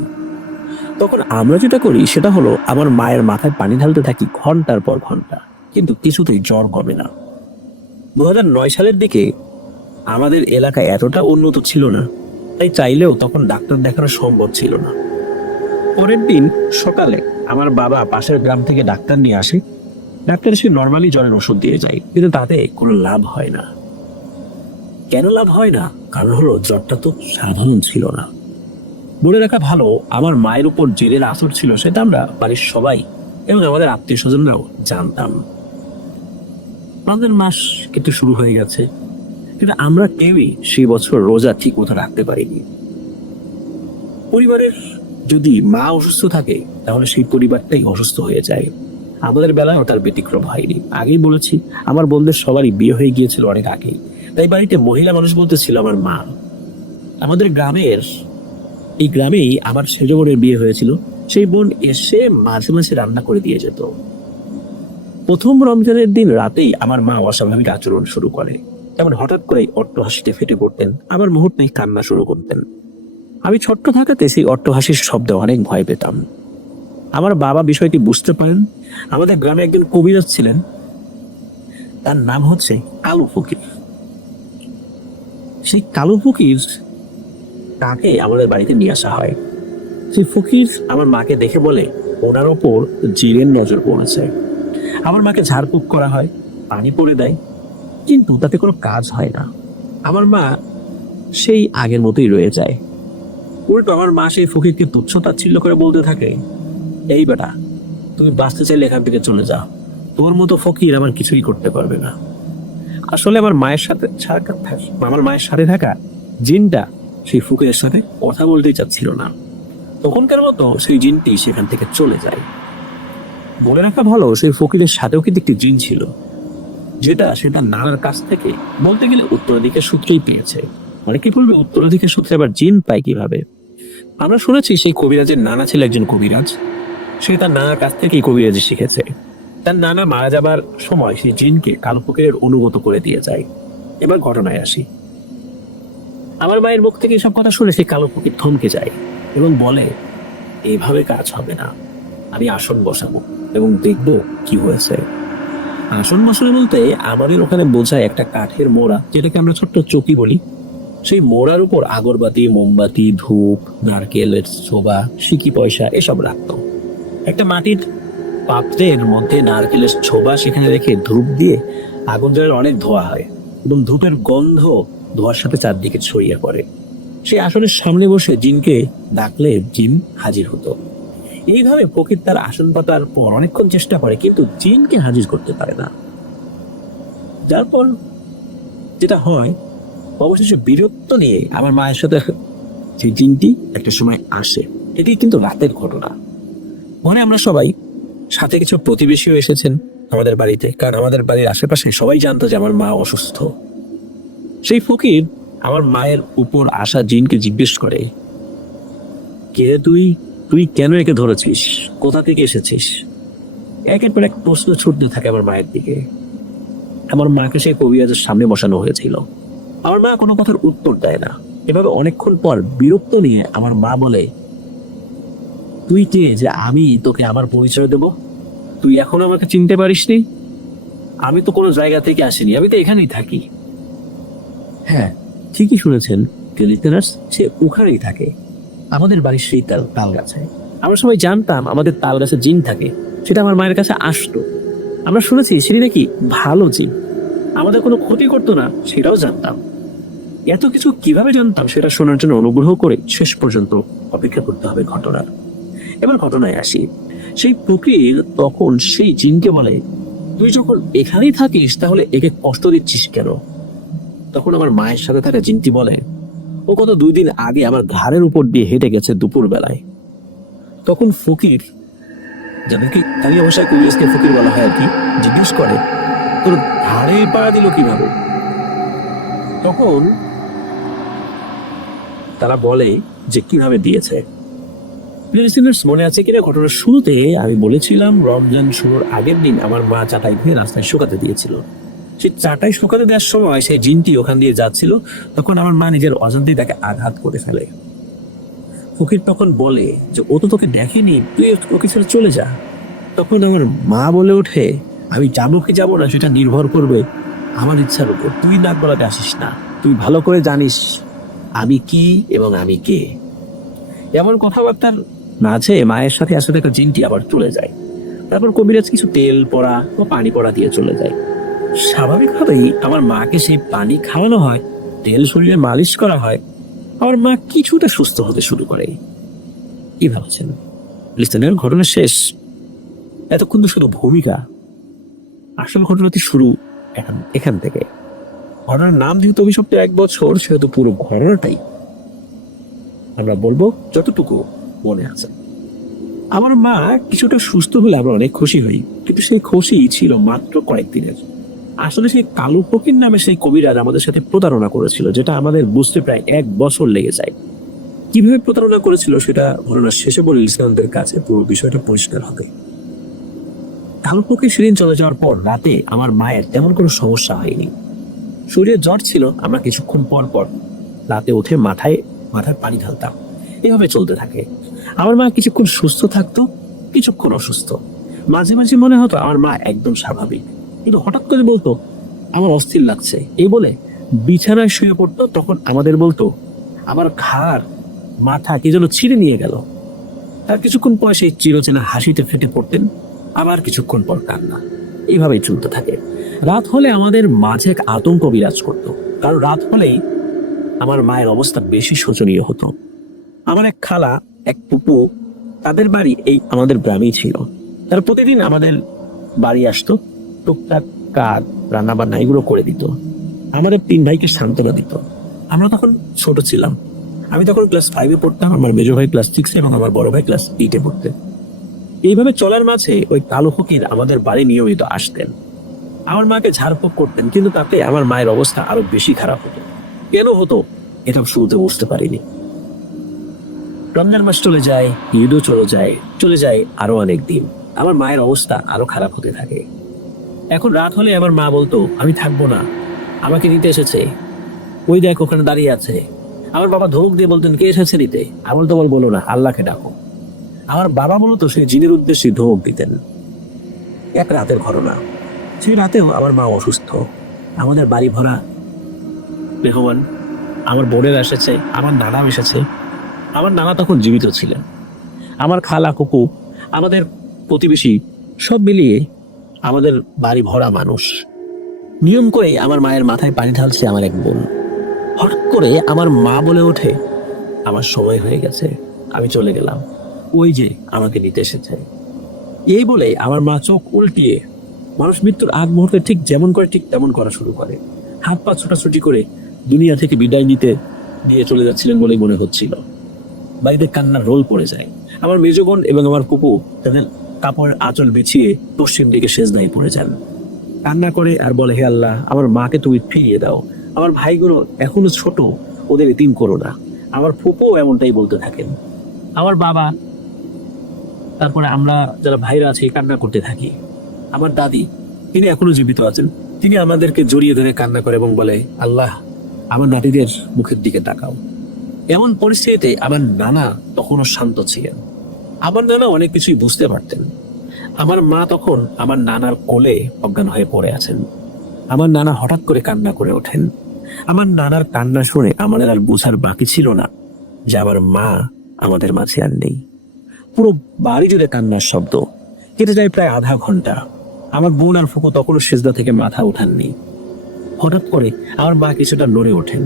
তখন আমরা যেটা করি সেটা হলো আমার মায়ের মাথায় পানি ঢালতে থাকি ঘন্টার পর ঘন্টা, কিন্তু কিছুতেই জ্বর কমে না। 2009 সালের দিকে আমাদের এলাকা এতটা উন্নত ছিল না, তাই চাইলেও তখন ডাক্তার দেখানো সম্ভব ছিল না। পরের দিন সকালে আমার বাবা পাশের গ্রাম থেকে ডাক্তার নিয়ে আসে। ডাক্তার এসে নর্মালি জ্বরের ওষুধ দিয়ে যায়, কিন্তু তাতে কোনো লাভ হয় না। কেন লাভ হয় না? কারণ হলো জ্বরটা তো সাধারণ ছিল না। বলে রাখা ভালো, আমার মায়ের উপর জেরের আসর ছিল সেটা আমরা বাড়ির সবাই এবং আমাদের আত্মীয় স্বজনরাও জানতাম। আমাদের মাস কিন্তু শুরু হয়ে গেছে, কিন্তু আমরা কেউই সেই বছর রোজা ঠিক মতো রাখতে পারিনি। পরিবারের যদি মা অসুস্থ থাকে তাহলে সেই পরিবারটাই অসুস্থ হয়ে যায়। আমাদের বেলায় তার ব্যতিক্রম হয়নি। আগেই বলেছি, আমার বোনদের সবারই বিয়ে হয়ে গিয়েছিল অনেক আগেই, তাই বাড়িতে মহিলা মানুষ বলতে ছিল আমার মা। আমাদের এই গ্রামেই আমার সেজ বোনের বিয়ে হয়েছিল। সেই বোন এসে মাঝে মাঝে রান্না করে দিয়ে যেত। প্রথম রমজানের দিন রাতেই আমার মা অস্বাভাবিক আচরণ শুরু করে, যেমন হঠাৎ করে অট্টহাসিতে ফেটে পড়তেন, আবার মুহূর্তেই কান্না শুরু করতেন। আমি ছোট্ট থাকাতে সেই অট্টহাসির শব্দে অনেক ভয় পেতাম। আমার বাবা বিষয়টি বুঝতে পারেন। আমাদের গ্রামে একজন কবিরাজ ছিলেন, তার নাম হচ্ছে কালু ফকির। সেই কালু ফকির তাকে আমাদের বাড়িতে নিয়ে আসা হয়। সেই ফকির আমার মাকে দেখে বলে ওনার ওপর জিনের নজর পড়েছে। আমার মাকে ঝাড়ফুঁক করা হয়, পানি পড়ে দেয়, কিন্তু তাতে কোনো কাজ হয় না। আমার মা সেই আগের মতোই রয়ে যায়। উল্টো আমার মা সেই ফকিরকে তুচ্ছ তাচ্ছিল্য করে বলতে থাকে, এই বেটা, তুমি বাঁচতে চাইলে এখান থেকে চলে যাও, তোর মতো ফকির আমার কিছুই করতে পারবে না। আসলে আমার মায়ের সাথে থাকা জিনটা সেই ফকিরের সাথে কথা বলতেই চাচ্ছিল না। তখনকার মতো সেই জিনটি সেখান থেকে চলে যায়। বলে রাখা ভালো, সেই ফকিরের সাথেও কিন্তু একটি জিন ছিল, যেটা সেটা নানার কাছ থেকে বলতে গেলে উত্তরাধিকার সূত্রেই পেয়েছে। অনেকে বলবে উত্তরাধিকার সূত্রে আবার জিন পায় কিভাবে? আমরা শুনেছি সেই কবিরাজের নানা ছিল একজন কবিরাজ। সে তার নানার কাছ থেকেই কবিরাজি শিখেছে। তার নানা মারা যাবার সময় সেই জিনকে কালো ফকিরের অনুগত করে দিয়ে যায়। এবার ঘটনায় আসি। আমার মায়ের মুখ থেকে এসব কথা শুনে সেই কালো ফকির থমকে যায় এবং বলে, এইভাবে কাজ হবে না, আমি আসন বসাবো এবং দেখবো কি হয়েছে। আসন বসানো বলতে আমাদের ওখানে বোঝায় একটা কাঠের মোড়া, যেটাকে আমরা ছোট্ট চৌকি বলি। সেই মোড়ার উপর আগরবাতি, মোমবাতি, ধূপ, নারকেলের ছোবা, সিকি পয়সা এসব রাখতো। একটা মাটির পাত্রের মধ্যে নারকেলের ছোবা সেখানে রেখে ধূপ দিয়ে আগুন জ্বালালে অনেক ধোয়া হয় এবং ধূপের গন্ধ ধোয়ার সাথে চারদিকে ছড়িয়ে পড়ে। সেই আসনের সামনে বসে জিনকে ডাকলে জিন হাজির হতো। এইভাবে ফকির তার আসন পাতার পর অনেকক্ষণ চেষ্টা করে, কিন্তু জিনকে হাজির করতে পারে না। যার পর যেটা হয়, অবশেষে বিরক্ত নিয়ে আমার মায়ের সাথে সেই জিনটি একটা সময় আসে। এটি কিন্তু রাতের ঘটনা। মনে আমরা সবাই, সাথে কিছু প্রতিবেশীও এসেছেন আমাদের বাড়িতে, কারণ আমাদের বাড়ির আশেপাশে সবাই জানতো যে আমার মা অসুস্থ। সেই ফকির আমার মায়ের উপর আসা জিনকে জিজ্ঞেস করে, কে তুই? তুই কেন একে ধরেছিস? কোথা থেকে এসেছিস? একের পর এক প্রশ্ন ছুটতে থাকে আমার মায়ের দিকে। আমার মাকে সেই কবিরাজের সামনে বসানো হয়েছিল। আমার মা কোনো কথার উত্তর দেয় না। এভাবে অনেকক্ষণ পর বিরক্ত নিয়ে আমার মা বলে, তুই কে যে আমি তোকে আমার পরিচয় দেব? তুই এখন আমাকে চিনতে পারিসনি? আমি তো কোনো জায়গা থেকে আসিনি, আমি তো এখানেই থাকি। হ্যাঁ, ঠিকই শুনেছেন লিসেনার্স, সে ওখানেই থাকে, আমাদের বাড়ির সেই তাল গাছে। আমরা সবাই জানতাম আমাদের তাল গাছে জিন থাকে, সেটা আমার মায়ের কাছে আসতো। আমরা শুনেছি সেটি নাকি ভালো জিন, আমাদের কোনো ক্ষতি করতো না, সেটাও জানতাম। এত কিছু কিভাবে জানতাম সেটা শোনার জন্য অনুগ্রহ করে শেষ পর্যন্ত অপেক্ষা করতে হবে ঘটনার। এবার ঘটনায় আসি। সেই ফকির তখন সেই জিনকে বলে, তুই যখন এখানেই থাকিস তাহলে একে কষ্ট দিচ্ছিস কেন? তখন আমার মায়ের সাথে থাকা জিনটি বলে, ও কত 2 দিন আগে আমার ঘাড়ের উপর দিয়ে হেঁটে গেছে দুপুর বেলায়। তখন ফকির, যাদেরকে স্থানীয় ভাষায় কুলিয়াসকে ফকির বলা হয় আর কি, জিজ্ঞেস করে, তোর ঘাড়ে পাড়া দিল কিভাবে? তখন তারা বলে যে কিভাবে দিয়েছে। লিসেনার্স, মনে আছে কিনা ঘটনার শুরুতে আমি বলেছিলাম রমজান শুরুর আগের দিন আমার মা চাটাই ধুয়ে রাস্তায় শুকাতে দিয়েছিল। সেই চাটাই শুকাতে দেওয়ার সময় সেই জিনটি ওখান দিয়ে যাচ্ছিল, তখন আমার মা নিজের অজান্তেই তাকে আঘাত করে ফেলে। ফকির তখন বলে যে ও তো তোকে দেখেনি, তুই ওকে ছেড়ে চলে যা। তখন আমার মা বলে ওঠে, আমি যাবো কি যাবো না সেটা নির্ভর করবে আমার ইচ্ছার উপর, তুই নাক গলাতে আসিস না। তুই ভালো করে জানিস আমি কি এবং আমি কে। এমন কথাবার্তার মাঝে মায়ের সাথে আসলে একটা জিনটি আবার চলে যায়। তারপর কবিরাজ কিছু তেল পড়া ও পানি পড়া দিয়ে চলে যায়। স্বাভাবিকভাবেই আমার মাকে সেই পানি খাওয়ানো হয়, তেল শরীরে মালিশ করা হয়, আমার মা কিছুটা সুস্থ হতে শুরু করে। কি ভাবছেন? লিসেনের ঘটনা শেষ? এতক্ষণ তো শুধু ভূমিকা, আসল ঘটনাটি শুরু এখান থেকে। ঘটনার নাম যেহেতু অভিশপ্ত 1 বছর, সেহেতু পুরো ঘটনাটাই আমরা বলবো যতটুকু মনে আছে। আমার মা কিছুটা সুস্থ হলে আমরা অনেক খুশি হই, কিন্তু সেই খুশি ছিল মাত্র কয়েকদিনের। আসলে সেই কালু ফকির নামে সেই কবিরাজ আমাদের সাথে প্রতারণা করেছিল, যেটা আমাদের বুঝতে প্রায় 1 বছর লেগে যায়। কিভাবে প্রতারণা করেছিল সেটা ঘটনার শেষে বলে লিসেনারদের কাছে পুরো বিষয়টা পরিষ্কার হবে। কালু ফকির সেদিন চলে যাওয়ার পর রাতে আমার মায়ের তেমন কোনো সমস্যা হয়নি। শরীরে জ্বর ছিল, আমরা কিছুক্ষণ পর পর রাতে উঠে মাথায় পানি ঢালতাম। এভাবে চলতে থাকে। আমার মা কিছুক্ষণ সুস্থ থাকতো, কিছুক্ষণ অসুস্থ। মাঝে মাঝে মনে হতো আমার মা একদম স্বাভাবিক, কিন্তু হঠাৎ করে বলতো আমার অস্থির লাগছে, এই বলে বিছানায় শুয়ে পড়তো। তখন আমাদের বলতো আমার ঘাড় মাথা কি যেন ছিঁড়ে নিয়ে গেল। তার কিছুক্ষণ পর সেই চিরচেনা হাসিতে ফেটে পড়তেন, আবার কিছুক্ষণ পর কান্না। এইভাবেই চলতে থাকে। রাত হলে আমাদের মাঝে এক আতঙ্ক বিরাজ করতো, কারণ রাত হলেই আমার মায়ের অবস্থা বেশি শোচনীয় হতো। আমার এক খালা, এক ফুপু, তাদের বাড়ি এই আমাদের গ্রামেই ছিল। তারা প্রতিদিন আমাদের বাড়ি আসতো, টুকটাক কাজ রান্না বান্না এগুলো করে দিত, আমাদের 3 ভাইকে সান্ত্বনা দিত। আমরা তখন ছোট ছিলাম, আমি তখন ক্লাস 5-এ পড়তাম, আমার মেজো ভাই ক্লাস 6-এ এবং আমার বড় ভাই ক্লাস 8-এ পড়তেন। এইভাবে চলার মাঝে ওই কালো ফকির আমাদের বাড়ি নিয়মিত আসতেন, আমার মাকে ঝাড়ফুঁক করতেন, কিন্তু তাতে আমার মায়ের অবস্থা আরো বেশি খারাপ হতো। কেন হতো এটা শুরুতে বুঝতে পারিনি। রমজান মাস চলে যায়, ঈদও চলে যায় আরো অনেক দিন। আমার মায়ের অবস্থা আরো খারাপ হতে থাকে। এখন রাত হলে আমার মা বলতো আমি থাকবো না, আমাকে নিতে এসেছে, ওই দেখ ওখানে দাঁড়িয়ে আছে। আমার বাবা ধমক দিয়ে বলতেন কে এসেছে নিতে? আমল তোমার বলো না, আল্লাহকে ডাকো। আমার বাবা মূলত সেই জিনের উদ্দেশ্যে ধমক দিতেন। এক রাতের ঘটনা, সেই রাতেও আমার মা অসুস্থ, আমাদের বাড়ি ভরা মেহমান। আমার বোনের এসেছে, আমার নানাও এসেছে। আমার নানা তখন জীবিত ছিলেন, আমার খালা কুকু, আমাদের প্রতিবেশী, সব মিলিয়ে আমাদের বাড়ি ভরা মানুষ। নিয়ম করে আমার মায়ের মাথায় পানি ঢালছে আমার এক বোন। হঠাৎ করে আমার মা বলে ওঠে আমার সময় হয়ে গেছে, আমি চলে গেলাম, ওই যে আমাকে নিতে এসেছে। এই বলে আমার মা চোখ উল্টিয়ে, মানুষ মৃত্যুর আগ মুহূর্তে ঠিক যেমন করে ঠিক তেমন করা শুরু করে। হাত পা ছোটাছুটি করে দুনিয়া থেকে বিদায় নিতে দিয়ে চলে যাচ্ছিলেন বলেই মনে হচ্ছিল। বাড়িতে কান্নার রোল পড়ে যায়। আমার মেজ বোন এবং আমার ফুপু তাদের কাপড়ের আঁচল বিছিয়ে পশ্চিম দিকে সেজদায় পড়ে যান, কান্না করে আর বলে, হে আল্লাহ, আমার মাকে তুমি ফিরিয়ে দাও, আমার ভাইগুলো এখনো ছোট, ওদের এতিম করো না। আমার ফুপু এমনটাই বলতে থাকেন। আমার বাবা, তারপরে আমরা যারা ভাইরা আছি কান্না করতে থাকি। আমার দাদি, তিনি এখনো জীবিত আছেন, তিনি আমাদেরকে জড়িয়ে ধরে কান্না করে এবং বলে, আল্লাহ, আমার নাতিদের মুখের দিকে তাকাও। এমন পরিস্থিতিতে আমার নানা তখনও শান্ত ছিলেন। আমার নানা অনেক কিছুই বুঝতে পারতেন। আমার মা তখন আমার নানার কোলে অজ্ঞান হয়ে পড়ে আছেন। আমার নানা হঠাৎ করে কান্না করে ওঠেন। আমার নানার কান্না শুনে আমাদের আর বোঝার বাকি ছিল না যে আমার মা আমাদের মাঝে আর নেই। পুরো বাড়ি জুড়ে কান্নার শব্দ। কেটে যায় প্রায় আধা ঘন্টা। আমার বোন আর ফুপু তখনও সেজদা থেকে মাথা ওঠাননি। হঠাৎ করে আমার মা কিছুটা নড়ে ওঠেন।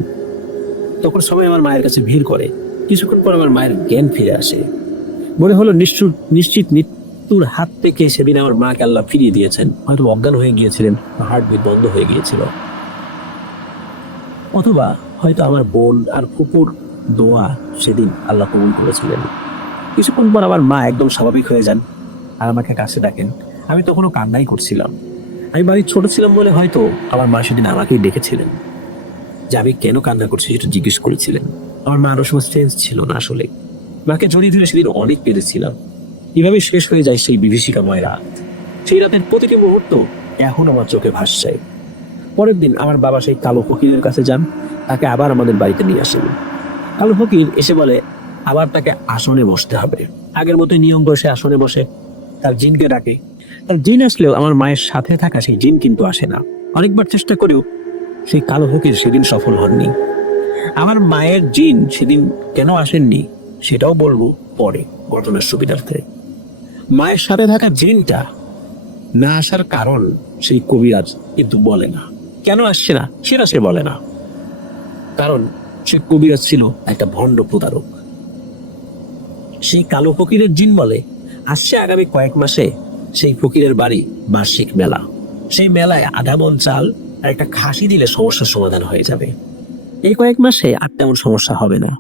তখন সবাই আমার মায়ের কাছে ভিড় করে। কিছুক্ষণ পর আমার মায়ের জ্ঞান ফিরে আসে। মনে হলো নিশ্চিত মৃত্যুর হাত থেকে সেদিন আমার মাকে আল্লাহ ফিরিয়ে দিয়েছেন। হয়তো অজ্ঞান হয়ে গিয়েছিলেন, হার্টবিট বন্ধ হয়ে গিয়েছিল, অথবা হয়তো আমার বোন আর ফুপুর দোয়া সেদিন আল্লাহ কবুল করেছিলেন। কিছুক্ষণ পর আমার মা একদম স্বাভাবিক হয়ে যান আর আমাকে কাছে ডাকেন। আমি তখনও কান্নাই করছিলাম। আমি বাড়ির ছোট ছিলাম বলে হয়তো আমার মা সেদিন আমাকেই ডেকেছিলেন, যে আমি কেন কান্না করছি সেটা জিজ্ঞেস করেছিলেন। আমার মা আরো সময় চেঞ্জ ছিল না আসলে। মাকে জড়িয়ে ধরে সেদিন অনেক পেরেছিলাম। এভাবে শেষ হয়ে যায় সেই বিভীষিকাময় রাত। সেই রাতের প্রতিটি মুহূর্ত এখন আমার চোখে ভাসছে। পরের দিন আমার বাবা সেই কালো ফকিরের কাছে যান। তাকে আবার আমাদের বাড়িতে নিয়ে আসেন। কালো ফকির এসে বলে আবার তাকে আসনে বসতে হবে। আগের মতোই নিয়ম বসে আসনে বসে তার জিনকে ডাকে। তার জিন আসলেও আমার মায়ের সাথে থাকা সেই জিন কিন্তু আসে না। অনেকবার চেষ্টা করেও সেই কালো ফকির সেদিন সফল হননি। আমার মায়ের জিন সেদিন কেন আসেননি সেটাও বলবো পরে ঘটনার সুবিধার্থে। মায়ের সাথে থাকা জিনটা না আসার কারণ সেই কবিরাজ কিন্তু বলে না। কেন আসছে না সেটা সে বলে না, কারণ সে কবিরাজ ছিল একটা ভণ্ড প্রতারক। সেই কালো ফকিরের জিন বলে আসছে আগামী কয়েক মাসে সেই ফকিরের বাড়ি বার্ষিক মেলা। সেই মেলায় আধা মণ চাল আর একটা খাসি দিলে সমস্যার সমাধান হয়ে যাবে। এই কয়েক মাসে আর তেমন সমস্যা হবে না।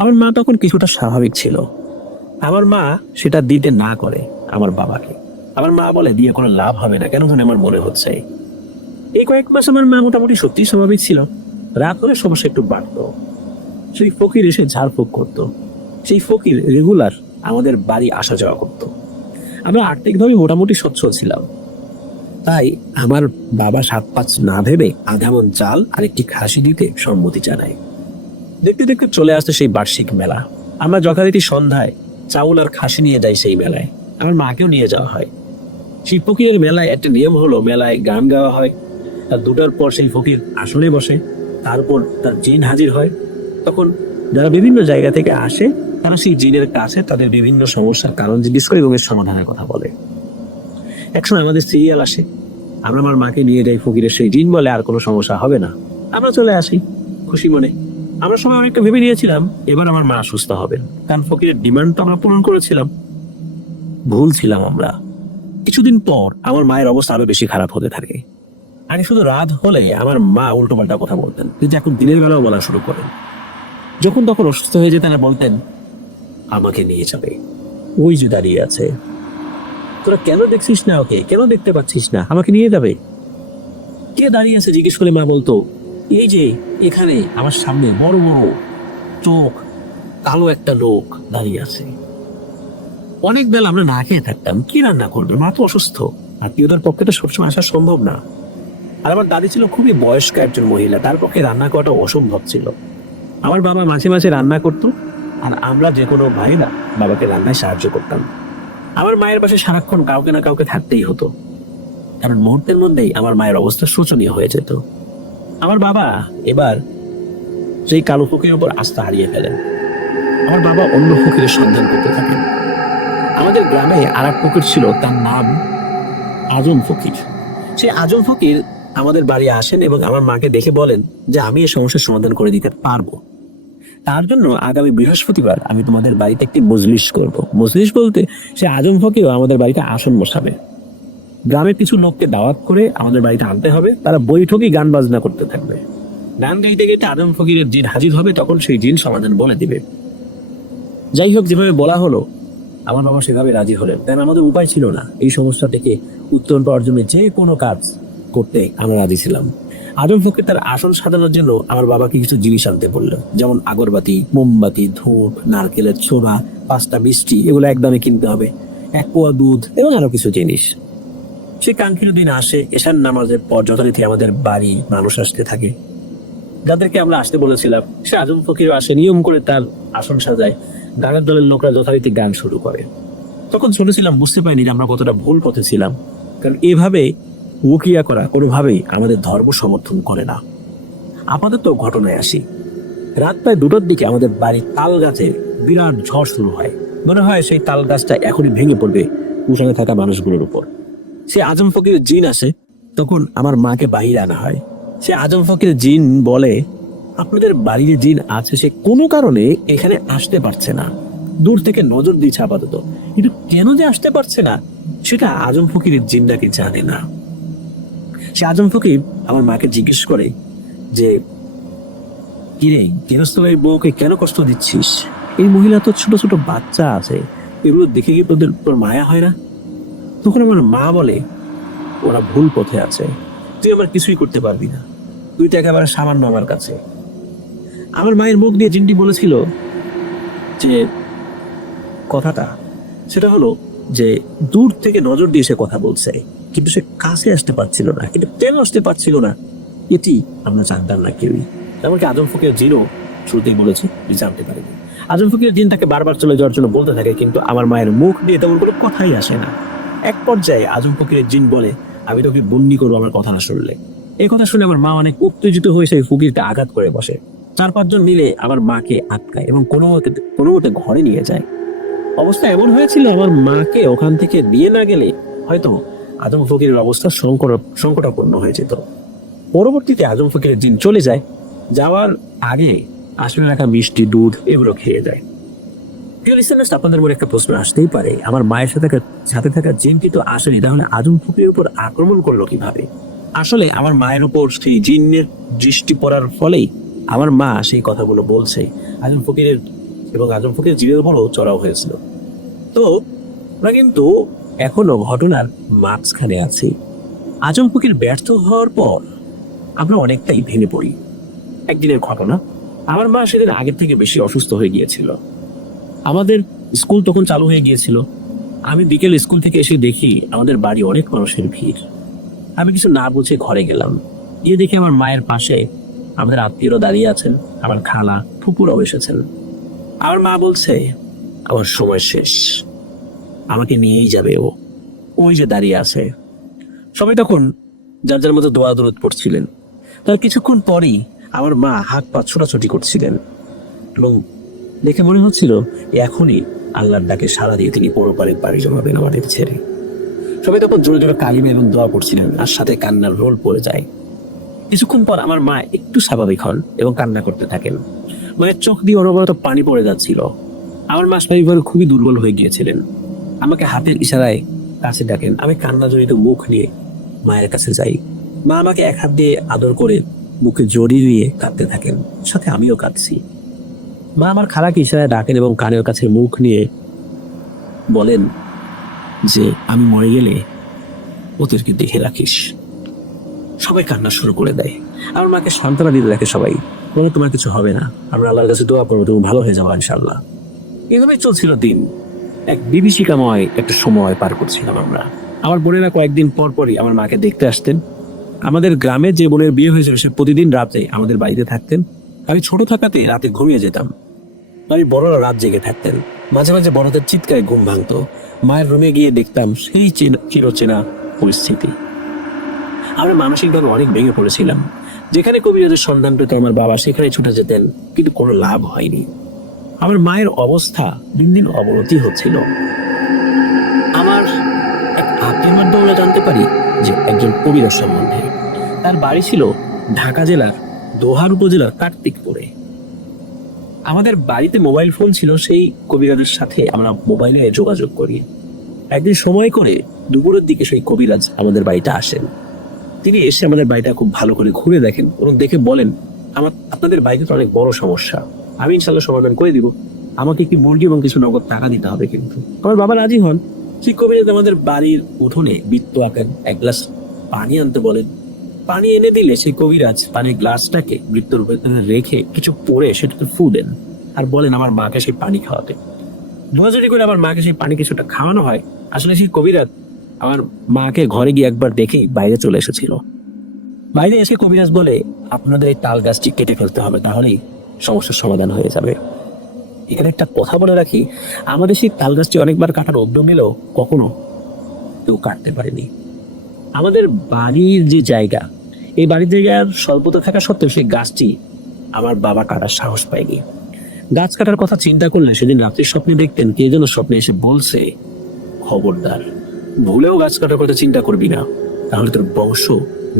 আমার মা তখন কিছুটা স্বাভাবিক ছিল। আমার মা সেটা দিতে না করে আমার বাবাকে। আমার মা বলে দিয়ে কোনো লাভ হবে না, কেন জানি আমার মনে হচ্ছে। এই কয়েক মাস আমার মা মোটামুটি সত্যি স্বাভাবিক ছিল। রাত হলে সমস্যা একটু বাড়তো। সেই ফকির এসে ঝাড়ফুঁক করতো। সেই ফকির রেগুলার আমাদের বাড়ি আসা যাওয়া করতো। আমরা আর্থিকভাবে মোটামুটি সচ্ছল ছিলাম। তাই আমার বাবা 7-5 না ভেবে আধা মণ চাল আর একটি খাসি দিতে সম্মতি জানায়। দেখতে দেখতে চলে আসতে সেই বার্ষিক মেলা। আমরা যথারীতি সন্ধ্যায় চাউল আর খাসি নিয়ে যাই সেই মেলায়। আমার মাকেও নিয়ে যাওয়া হয়। সেই ফকিরের মেলায় একটা নিয়ম হলো, মেলায় গান গাওয়া হয়। আর 2টার পর সেই ফকির আসনে বসে। তারপর তার জিন হাজির হয়। তখন যারা বিভিন্ন জায়গা থেকে আসে তারা সেই জিনের কাছে তাদের বিভিন্ন সমস্যার কারণ জিজ্ঞেস করে এবং এর সমাধানের কথা বলে। একসময় আমাদের সিরিয়াল আসে। আমরা আমার মাকে নিয়ে যাই ফকিরের সেই জিন বলে আর কোনো সমস্যা হবে না। আমরা চলে আসি খুশি মনে। আমরা সবাই অনেকটা ভেবে নিয়েছিলাম এবার আমার মা সুস্থ হবেন, কারণ ফকিরের ডিমান্ড তো আমরা পূরণ করেছিলাম। ভুল ছিলাম আমরা। কিছুদিন পর আমার মায়ের অবস্থা আরো বেশি খারাপ হতে থাকে। আগে শুধু রাত হলে আমার মা উল্টোপাল্টা কথা বলতেন, কিন্তু এখন দিনের বেলাও বলা শুরু করেন। যখন তখন অসুস্থ হয়ে যেতেন আর বলতেন আমাকে নিয়ে যাবে, ওই যে দাঁড়িয়ে আছে, তোরা কেন দেখছিস না ওকে, কেন দেখতে পাচ্ছিস না, আমাকে নিয়ে যাবে। কে দাঁড়িয়ে আছে জিজ্ঞেস করলে মা বলতো এই যে এখানে আমার সামনে বড় বড় চোখ কালো একটা লোক দাঁড়িয়ে আছে। অনেক বেলা আমরা না খেয়ে থাকতাম, কি রান্না করবে, মা তো অসুস্থ, আত্মীয়দের পক্ষে তো সবসময় আসা সম্ভব না। আর আমার দাদি ছিল খুবই বয়স্ক একজন মহিলা, তার পক্ষে রান্না করাটা অসম্ভব ছিল। আমার বাবা মাঝে মাঝে রান্না করতো আর আমরা যে কোনো ভাইরা বাবাকে রান্নায় সাহায্য করতাম। আমার মায়ের পাশে সারাক্ষণ কাউকে না কাউকে থাকতেই হতো, কারণ মুহূর্তের মধ্যেই আমার মায়ের অবস্থা শোচনীয় হয়ে যেত। আমার বাবা এবার সেই কালো ফকিরের উপর আস্থা হারিয়ে ফেলেন। আমার বাবা অন্য ফকিরের সন্ধান করতে থাকেন। আমাদের গ্রামে আর এক ফকির ছিল, তার নাম আজম ফকির। সেই আজম ফকির আমাদের বাড়ি আসেন এবং আমার মাকে দেখে বলেন যে আমি এই সমস্যার সমাধান করে দিতে পারবো। তার জন্য আগামী বৃহস্পতিবার আমি তোমাদের বাড়িতে একটি মজলিস করব। মজলিস বলতে সে আজম ফকির আমাদের বাড়িতে আসন বসাবে। গ্রামের কিছু লোককে দাওয়াত করে আমাদের বাড়িতে আনতে হবে। তারা বৈঠকই গান বাজনা করতে থাকবে। গান গাইতে গাইতে আজম ফকিরের জিন হাজির হবে, তখন সেই জিন সমাধান বলে দিবে। যাই হোক, যেভাবে বলা হলো আমার বাবা সেভাবে রাজি হলেন। কারণ আমাদের উপায় ছিল না, এই সমস্যা থেকে উত্তরণ পাওয়ার জন্য যে কোনো কাজ করতে আমরা রাজি ছিলাম। আজম ফকির তার আসন সাজানোর জন্য আমার বাবাকে কিছু জিনিস আনতে বললো, যেমন আগরবাতি, মোমবাতি, ধূপ, নারকেলের ছোড়া, 5টা মিষ্টি, এগুলো একদমে কিনতে হবে, 1 পোয়া দুধ এবং আরো কিছু জিনিস। সে কাঙ্ক্ষিত দিন আসে। এশার নামাজের পর যথারীতি আমাদের বাড়ি মানুষ আসতে থাকে। যাদেরকে আমরা আসতে বলেছিলাম সে আজম ফকির আসে, নিয়ম করে তার আসন সাজায়। গানের দলের লোকরা যথারীতি গান শুরু করে। তখন ছোট ছিলাম, বুঝতে পারিনি যে আমরা কতটা ভুল পথে ছিলাম, কারণ এভাবে ওকিয়া করা কোনোভাবেই আমাদের ধর্ম সমর্থন করে না। আপাতত ঘটনায় আসি। রাত প্রায় 2টার দিকে আমাদের বাড়ির তাল গাছে বিরাট ঝড় শুরু হয়। মনে হয় সেই তাল গাছটা এখনই ভেঙে পড়বে উঠানে থাকা মানুষগুলোর উপর। সে আজম ফকিরের জিন আসে। তখন আমার মাকে বাহিরে আনা হয়। সে আজম ফকিরের জিন বলে, আপনাদের বাড়ির জিন আছে, সে কোনো কারণে এখানে আসতে পারছে না, দূর থেকে নজর দিচ্ছে আপাতত, কিন্তু কেন যে আসতে পারছে না সেটা আজম ফকিরের জিনটাকে জানে না। সে আজম ফকির আমার মাকে জিজ্ঞেস করে যে, কিরে গৃহস্থলের বউকে কেন কষ্ট দিচ্ছিস? এই মহিলা তো ছোট ছোট বাচ্চা আছে, এগুলো দেখে কি তোর মায়া হয় না? তখন আমার মা বলে, ওরা ভুল পথে আছে, তুই আমার কিছুই করতে পারবি না, তুই তো একেবারে সামান্য আমার কাছে। আমার মায়ের মুখ দিয়ে জিনটি বলেছিল যে কথাটা, সেটা হলো যে দূর থেকে নজর দিয়ে সে কথা বলছে, কিন্তু সে কাছে আসতে পারছিল না। কিন্তু কেন আসতে পারছিল না এটি আমরা জানতাম না কেউই। এমনকি আজম ফকির জিনও শুরুতেই বলেছে যে জানতে পারেনি। আজম ফকির জিন তাকে বারবার চলে যাওয়ার জন্য বলতে থাকে, কিন্তু আমার মায়ের মুখ দিয়ে তেমন কোনো কথাই আসে না। এক পর্যায়ে আজম ফকিরের জিন বলে, আমি তোকে বন্দি করবো আমার কথা না শুনলে। এই কথা শুনে আমার মা অনেক উত্তেজিত হয়ে সেই ফকিরকে আঘাত করে বসে। 4-5 জন মিলে আমার মাকে আটকায় এবং কোনো মতে ঘরে নিয়ে যায়। অবস্থা এমন হয়েছিল, আমার মাকে ওখান থেকে দিয়ে না গেলে হয়তো আজম ফকিরের অবস্থা সংকটাপন্ন হয়ে যেত। পরবর্তীতে আজম ফকিরের জিন চলে যায়। যাওয়ার আগে আসলে রাখা মিষ্টি, দুধ এগুলো খেয়ে যায়। প্রিয় লিসেনার্স, আপনাদের মনে একটা প্রশ্ন আসতেই পারে, আমার মায়ের সাথে থাকা জিনটি তো আসেনি, তাহলে আজম ফকিরের উপর আক্রমণ করলো কিভাবে? আসলে আমার মায়ের উপর সেই জিনের দৃষ্টি পড়ার ফলেই আমার মা সেই কথাগুলো বলছে। আজম ফকিরের জিনের উপরও চড়াও হয়েছিল। তো আমরা কিন্তু এখনো ঘটনার মাঝখানে আছি। আজম ফকির ব্যর্থ হওয়ার পর আমরা অনেকটাই ভেঙে পড়ি। একদিনের ঘটনা, আমার মা সেদিন আগের থেকে বেশি অসুস্থ হয়ে গিয়েছিল। আমাদের স্কুল তখন চালু হয়ে গিয়েছিল। আমি বিকেল স্কুল থেকে এসে দেখি আমাদের বাড়ি অনেক মানুষের ভিড়। আমি কিছু না বুঝে ঘরে গেলাম। গিয়ে দেখি আমার মায়ের পাশে আমাদের আত্মীয়রা দাঁড়িয়ে আছেন, আমার খালা ফুপুরাও এসেছেন। আমার মা বলছে, আমার সময় শেষ, আমাকে নিয়েই যাবে ও, ওই যে দাঁড়িয়ে আছে। সবাই তখন যার যার মতো দোয়া দরুদ পড়ছিলেন। তার কিছুক্ষণ পরেই আমার মা হাত পা ছোটাছুটি করছিলেন এবং দেখে মনে হচ্ছিল এখনই আল্লাহর ডাকে সাড়া দিয়ে তিনি পরপারে বাড়ি জমাবেন আমাদের ছেড়ে। সবাই তখন জোরে জোরে কালিমা এবং দোয়া করছিলেন, আর সাথে কান্নার রোল পড়ে যায়। কিছুক্ষণ পর আমার মা একটু স্বাভাবিক হন এবং কান্না করতে থাকেন। মায়ের চোখ দিয়ে অনবরত পানি পড়ে যাচ্ছিল। আমার মা স্বাভাবিকভাবে খুবই দুর্বল হয়ে গিয়েছিলেন। আমাকে হাতের ইশারায় কাছে ডাকেন। আমি কান্না জড়িত মুখ নিয়ে মায়ের কাছে যাই। মা আমাকে এক হাত দিয়ে আদর করে মুখে জড়িয়ে নিয়ে কাঁদতে থাকেন, সাথে আমিও কাঁদছি। মা আমার খালাকে ইশারায় ডাকেন এবং কানের কাছে মুখ নিয়ে বলেন যে, আমি মরে গেলে ওদেরকে দেখে রাখিস। সবাই কান্না শুরু করে দেয়। আমার মাকে সান্ত্বনা দিতে থাকে সবাই, বলে তোমার কিছু হবে না, আমরা আল্লাহর কাছে দোয়া করবো, তুমি ভালো হয়ে যাবো ইনশাআল্লাহ। এভাবেই চলছিল দিন। এক বিভীষিকাময় একটা সময় পার করছিলাম আমরা। আমার বোনেরা কয়েকদিন পর পরই আমার মাকে দেখতে আসতেন। আমাদের গ্রামে যে বোনের বিয়ে হয়েছিল সে প্রতিদিন রাতে আমাদের বাড়িতে থাকতেন। আমি ছোট থাকাতে রাতে ঘুমিয়ে যেতাম, আমি বড়রা রাত জেগে থাকতেন। মাঝে মাঝে বড়দের চিৎকারে ঘুম ভাঙতো। মায়ের রুমে গিয়ে দেখতাম সেই চিরচেনা পরিস্থিতি। আমরা মানসিকভাবে অনেক ভেঙে পড়েছিলাম। যেখানে কবিরাজের সন্ধান পেত আমার বাবা সেখানে ছুটে যেতেন, কিন্তু কোনো লাভ হয়নি। আমার মায়ের অবস্থা দিন দিন অবনতি হচ্ছিল। আমার এক আত্মীয়ের মাধ্যমে জানতে পারি যে একজন কবিরাজ সম্বন্ধে। তার বাড়ি ছিল ঢাকা জেলার দোহার উপজেলার কার্তিকপুরে। আমাদের বাড়িতে মোবাইল ফোন ছিল, সেই কবিরাজের সাথে আমরা মোবাইলে যোগাযোগ করি। একদিন সময় করে দুপুরের দিকে সেই কবিরাজ আমাদের বাড়িতে আসেন। তিনি এসে আমাদের বাড়িটা খুব ভালো করে ঘুরে দেখেন এবং দেখে বলেন, আপনাদের বাড়িতে তো অনেক বড় সমস্যা, আমি ইনশাল্লাহ সমাধান করে দিব, আমাকে কি মুরগি এবং কিছু নগদ টাকা দিতে হবে। কিন্তু আমার বাবা রাজি হন। সেই কবিরাজ আমাদের বাড়ির উঠোনে বৃত্ত আঁকেন, এক গ্লাস পানি আনতে বলেন। পানি এনে দিলে সেই কবিরাজ পানির গ্লাসটাকে বৃত্তর ভেতরে রেখে কিছু পরে সেটাতে ফু দেন আর বলেন আমার মাকে সেই পানি খাওয়াতে। ধোয়াঝুরি করে আমার মাকে সেই পানি কিছুটা খাওয়ানো হয়। আসলে সেই কবিরাজ আমার মাকে ঘরে গিয়ে একবার দেখে বাইরে চলে এসেছিল। বাইরে এসে কবিরাজ বলে, আপনাদের এই তাল গাছটি কেটে ফেলতে হবে, তাহলেই সমস্যার সমাধান হয়ে যাবে। এখানে একটা কথা বলে রাখি, আমাদের সেই তাল গাছটি অনেকবার কাটার উদ্যম এলেও কখনো কেউ কাটতে পারেনি। আমাদের বাড়ির যে জায়গা, এই বাড়ির জায়গার স্বল্পতা থাকা সত্ত্বেও সেই গাছটি আমার বাবা কাটার সাহস পায়নি। গাছ কাটার কথা চিন্তা করলে সেদিন রাত্রির স্বপ্নে দেখতেন কে যেন স্বপ্নে এসে বলছে, খবরদার ভুলেও গাছ কাটার কথা চিন্তা করবি না, তাহলে তোর বংশ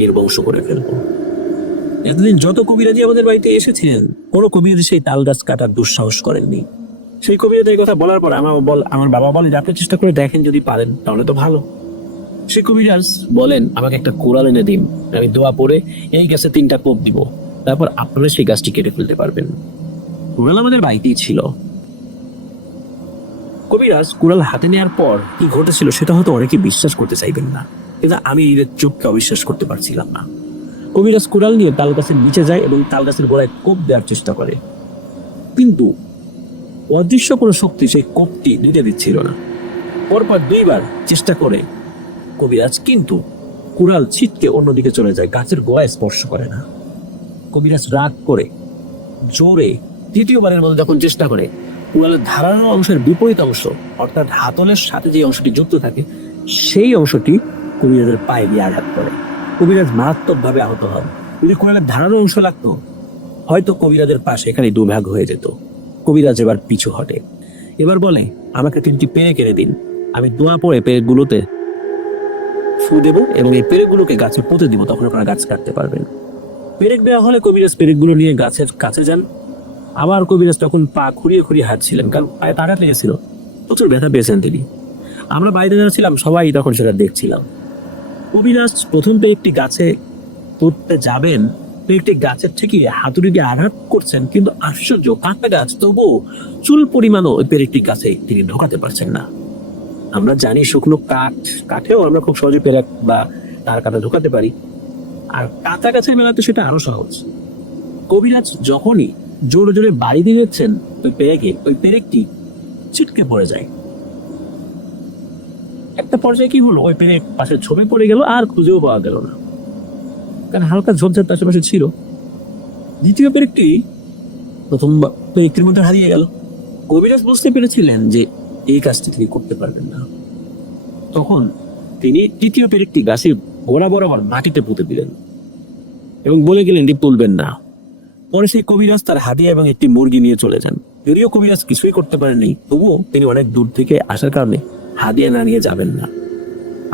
নির্বংশ করে ফেলবো। এতদিন যত কবিরাজি আমাদের বাড়িতে এসেছিলেন, কোনো কবিরাজি সেই তাল গাছ কাটার দুঃসাহস করেননি। সেই কবিরাজি এই কথা বলার পর আমার বাবা বলে যে আপনি চেষ্টা করে দেখেন, যদি পারেন তাহলে তো ভালো। সেই কবিরাজ বলেন আমাকে একটা কোড়াল এনে দিন, আমি দোয়া পড়ে এই গাছে 3টা কোপ দিব, তারপর আপনারা সেই গাছটি কেটে ফেলতে পারবেন। কোড়াল আমাদের বাড়িতেই ছিল। কবিরাজ কুড়াল হাতে নেওয়ার পর কি ঘটেছিল সেটা হয়তো অনেকে বিশ্বাস করতে চাইবেন না, কিন্তু আমি নিজের চোখকে অবিশ্বাস করতে পারছিলাম না। কবিরাজ কুড়াল নিয়ে তাল গাছের নিচে যায় এবং তাল গাছের গোড়ায় কোপ দেওয়ার চেষ্টা করে, কিন্তু অদৃশ্য কোনো শক্তি সেই কোপটি দিতে দিচ্ছিল না। পরপর 2বার চেষ্টা করে কবিরাজ, কিন্তু কুড়াল ছিটকে অন্যদিকে চলে যায়, গাছের গোড়ায় স্পর্শ করে না। কবিরাজ রাগ করে জোরে 3য়বারের মতো যখন চেষ্টা করে, কুড়ালের ধারালো অংশের বিপরীত অংশ, অর্থাৎ হাতলের সাথে যে অংশটি যুক্ত থাকে, সেই অংশটি কবিরাজের পায়ে দিয়ে আঘাত করে। কবিরাজ মারাত্মকভাবে আহত হন। যদি কুড়ালের ধারালো অংশ লাগতো, হয়তো কবিরাজের পাশে এখানে 2 ভাগ হয়ে যেত। কবিরাজ এবার পিছু হটে, এবার বলে আমাকে 3টি পেরেক এনে দিন, আমি দোয়া পড়ে পেরেকগুলোতে ফু দেবো এবং এই পেরেকগুলোকে গাছে পুঁতে দিব, তখন আপনারা গাছ কাটতে পারবেন। পেরেক দেওয়া হলে কবিরাজ পেরেকগুলো নিয়ে গাছের কাছে যান। আবার কবিরাজ তখন পা খুঁড়িয়ে খুঁড়িয়ে হাঁটছিলেন, কারণ পায়ে আঘাত লেগেছিল, প্রচুর ব্যথা পেয়েছেন তিনি। আমরা বাইরে যারা ছিলাম সবাই তখন সেটা দেখছিলাম। কবিরাজ প্রথম পেরেকটি গাছে পুঁততে যাবেন, পেরেকটি গাছের থেকে হাতুড়ি দিয়ে আঘাত করছেন, কিন্তু আশ্চর্য, কাঁটা গাছ, তবুও চুল পরিমাণও ওই পেরেকটি গাছে তিনি ঢোকাতে পারছেন না। আমরা জানি শুকনো কাঠেও আমরা খুব সহজে পেরেক বা তার কাটা ঢোকাতে পারি, আর কাঁচা গাছের বেলাতে সেটা আরো সহজ। কবিরাজ যখনই জোরে জোরে বাড়ি দিয়ে যাচ্ছেন ওই পেরেকটি ছিটকে পড়ে যায়। একটা পর্যায়ে কি হলো, ওই পেরেক পাশে ঝোপে পড়ে গেল, আর খুঁজেও পাওয়া গেল না, কারণ হালকা ঝোপঝাড় তার আশেপাশে ছিল। 2য় পেরেকটি প্রথম পেরেকটির মধ্যে হারিয়ে গেল। কবিরাজ বুঝতে পেরেছিলেন যে এই কাজটি তিনি করতে পারবেন না। তখন তিনি 3য় পেরেকটি গাছের গোড়া বরাবর মাটিতে পুঁতে দিলেন এবং বলে গেলেন যে তুলবেন না। পরে সেই কবিরাজ তার হাদিয়া এবং একটি মুরগি নিয়ে চলে যান। যদিও কবিরাজ কিছুই করতে পারেননি, তবুও তিনি অনেক দূর থেকে আসার কারণে হাদিয়া না নিয়ে যাবেন না।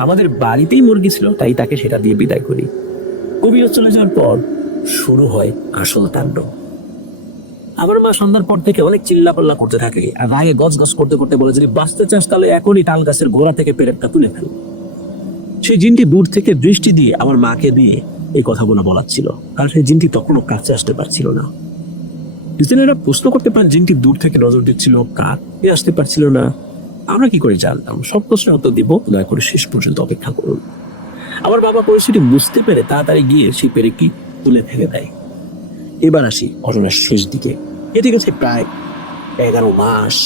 আমাদের বাড়িতেই মুরগি ছিল, তাই তাকে সেটা দিয়ে বিদায় করি। কবিরাজ চলে যাওয়ার পর শুরু হয় আসল তাণ্ডব। আমার মা সন্ধ্যার পর থেকে অনেক চিল্লাপাল্লা করতে থাকে, আর রাগে গজ গজ করতে করতে বলে, যদি বাঁচতে চাস তাহলে এখনই তাল গাছের গোড়া থেকে পেরেকটা তুলে ফেল। সেই জিনটি দূর থেকে দৃষ্টি দিয়ে আমার মাকে দিয়ে এই কথাগুলো বলাচ্ছিল, কারণ সেই জিনটি তখনও কাছে আসতে পারছিল না। এরা প্রশ্ন করতে পারেন জিনটি দূর থেকে নজর দিচ্ছিল, কাছে আসতে পারছিল না। আমরা কি করে জানতাম? সব প্রশ্নের উত্তর দিব, দয়া করে শেষ পর্যন্ত অপেক্ষা করুন। আমার বাবা পরিস্থিতি বুঝতে পেরে তাড়াতাড়ি গিয়ে সেই পেরেকটি তুলে ফেলে দেয়। এবার আসি ঘটনার শেষ দিকে। এটি গেছে প্রায় 11 মাস।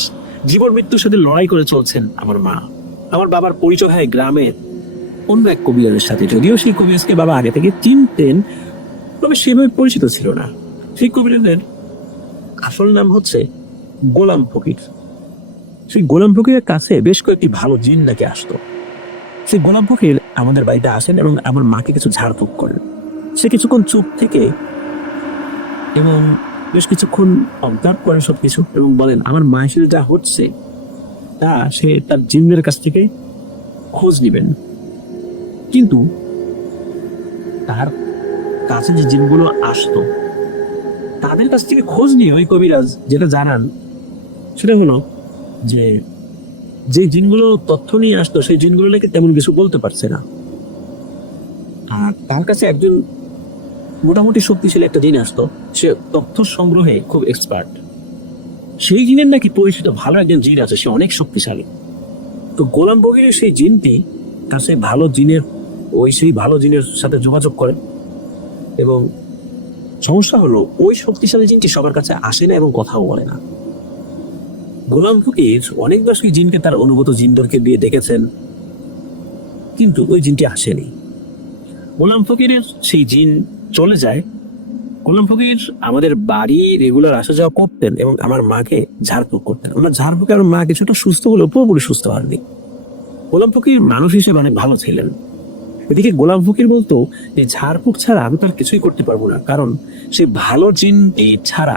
জীবন মৃত্যুর সাথে লড়াই করে চলছেন আমার মা। আমার বাবার পরিচয় হয় গ্রামের অন্য এক কবিরাজের সাথে, যদিও সেই কবিরাজকে বাবা আগে থেকে চিনতেন, তবে সেভাবে পরিচিত ছিল না। সেই কবিরাজের আসল নাম হচ্ছে গোলাম ফকির। সেই গোলাম ফকিরের কাছে বেশ কয়েকটি ভালো জিন নাকি আসতো। সেই গোলাম ফকির আমাদের বাড়িতে আসেন এবং আমার মাকে কিছু ঝাড়ফুঁক করেন। সে কিছুক্ষণ চুপ থেকে এবং বেশ কিছুক্ষণ অবজার্ভ করেন সবকিছু এবং বলেন আমার মায়ের যা হচ্ছে তা সে তার জিনদের কাছ থেকে খোঁজ নিবেন। কিন্তু তার কাছে যে জিনগুলো আসতো তাদের কাছ থেকে খোঁজ নিয়ে ওই কবিরাজ যেটা জানান সেটা হলো যে জিনগুলো তথ্য নিয়ে আসতো সেই জিনগুলো নাকি তেমন কিছু বলতে পারছে না। আর তার কাছে একজন মোটামুটি শক্তিশালী একটা জিন আসতো, সে তথ্য সংগ্রহে খুব এক্সপার্ট। সেই জিনের নাকি পরিচিত ভালো একজন জিন আছে, সে অনেক শক্তিশালী। তো গোলাম ফকিরের সেই জিনটি কাছে সেই ভালো জিনের সাথে যোগাযোগ করেন এবং সমস্যা হলো ওই শক্তিশালী জিনটি সবার কাছে আসে না এবং কথাও বলে না। গোলাম ফকির অনেকবার সেই জিনকে তার অনুগত জিনদেরকে দিয়ে দেখেছেন, কিন্তু ওই জিনটি আসেনি। গোলাম ফকিরের সেই জিন চলে যায়, গোলাম ফকির আমাদের বাড়ি রেগুলার আসা যাওয়া করতেন এবং আমার মাকে ঝাড়ফুঁক করতেন। আমার ঝাড়ফুঁকে আমার মা কিছুটা সুস্থ হলেও পুরোপুরি সুস্থ হননি। গোলাম ফকির মানুষ হিসেবে অনেক ভালো ছিলেন। এদিকে গোলাম ফকির বলতো যে ঝাড়ফুঁক ছাড়া আমি তো আর কিছুই করতে পারবো না, কারণ সে ভালো জিনটি ছাড়া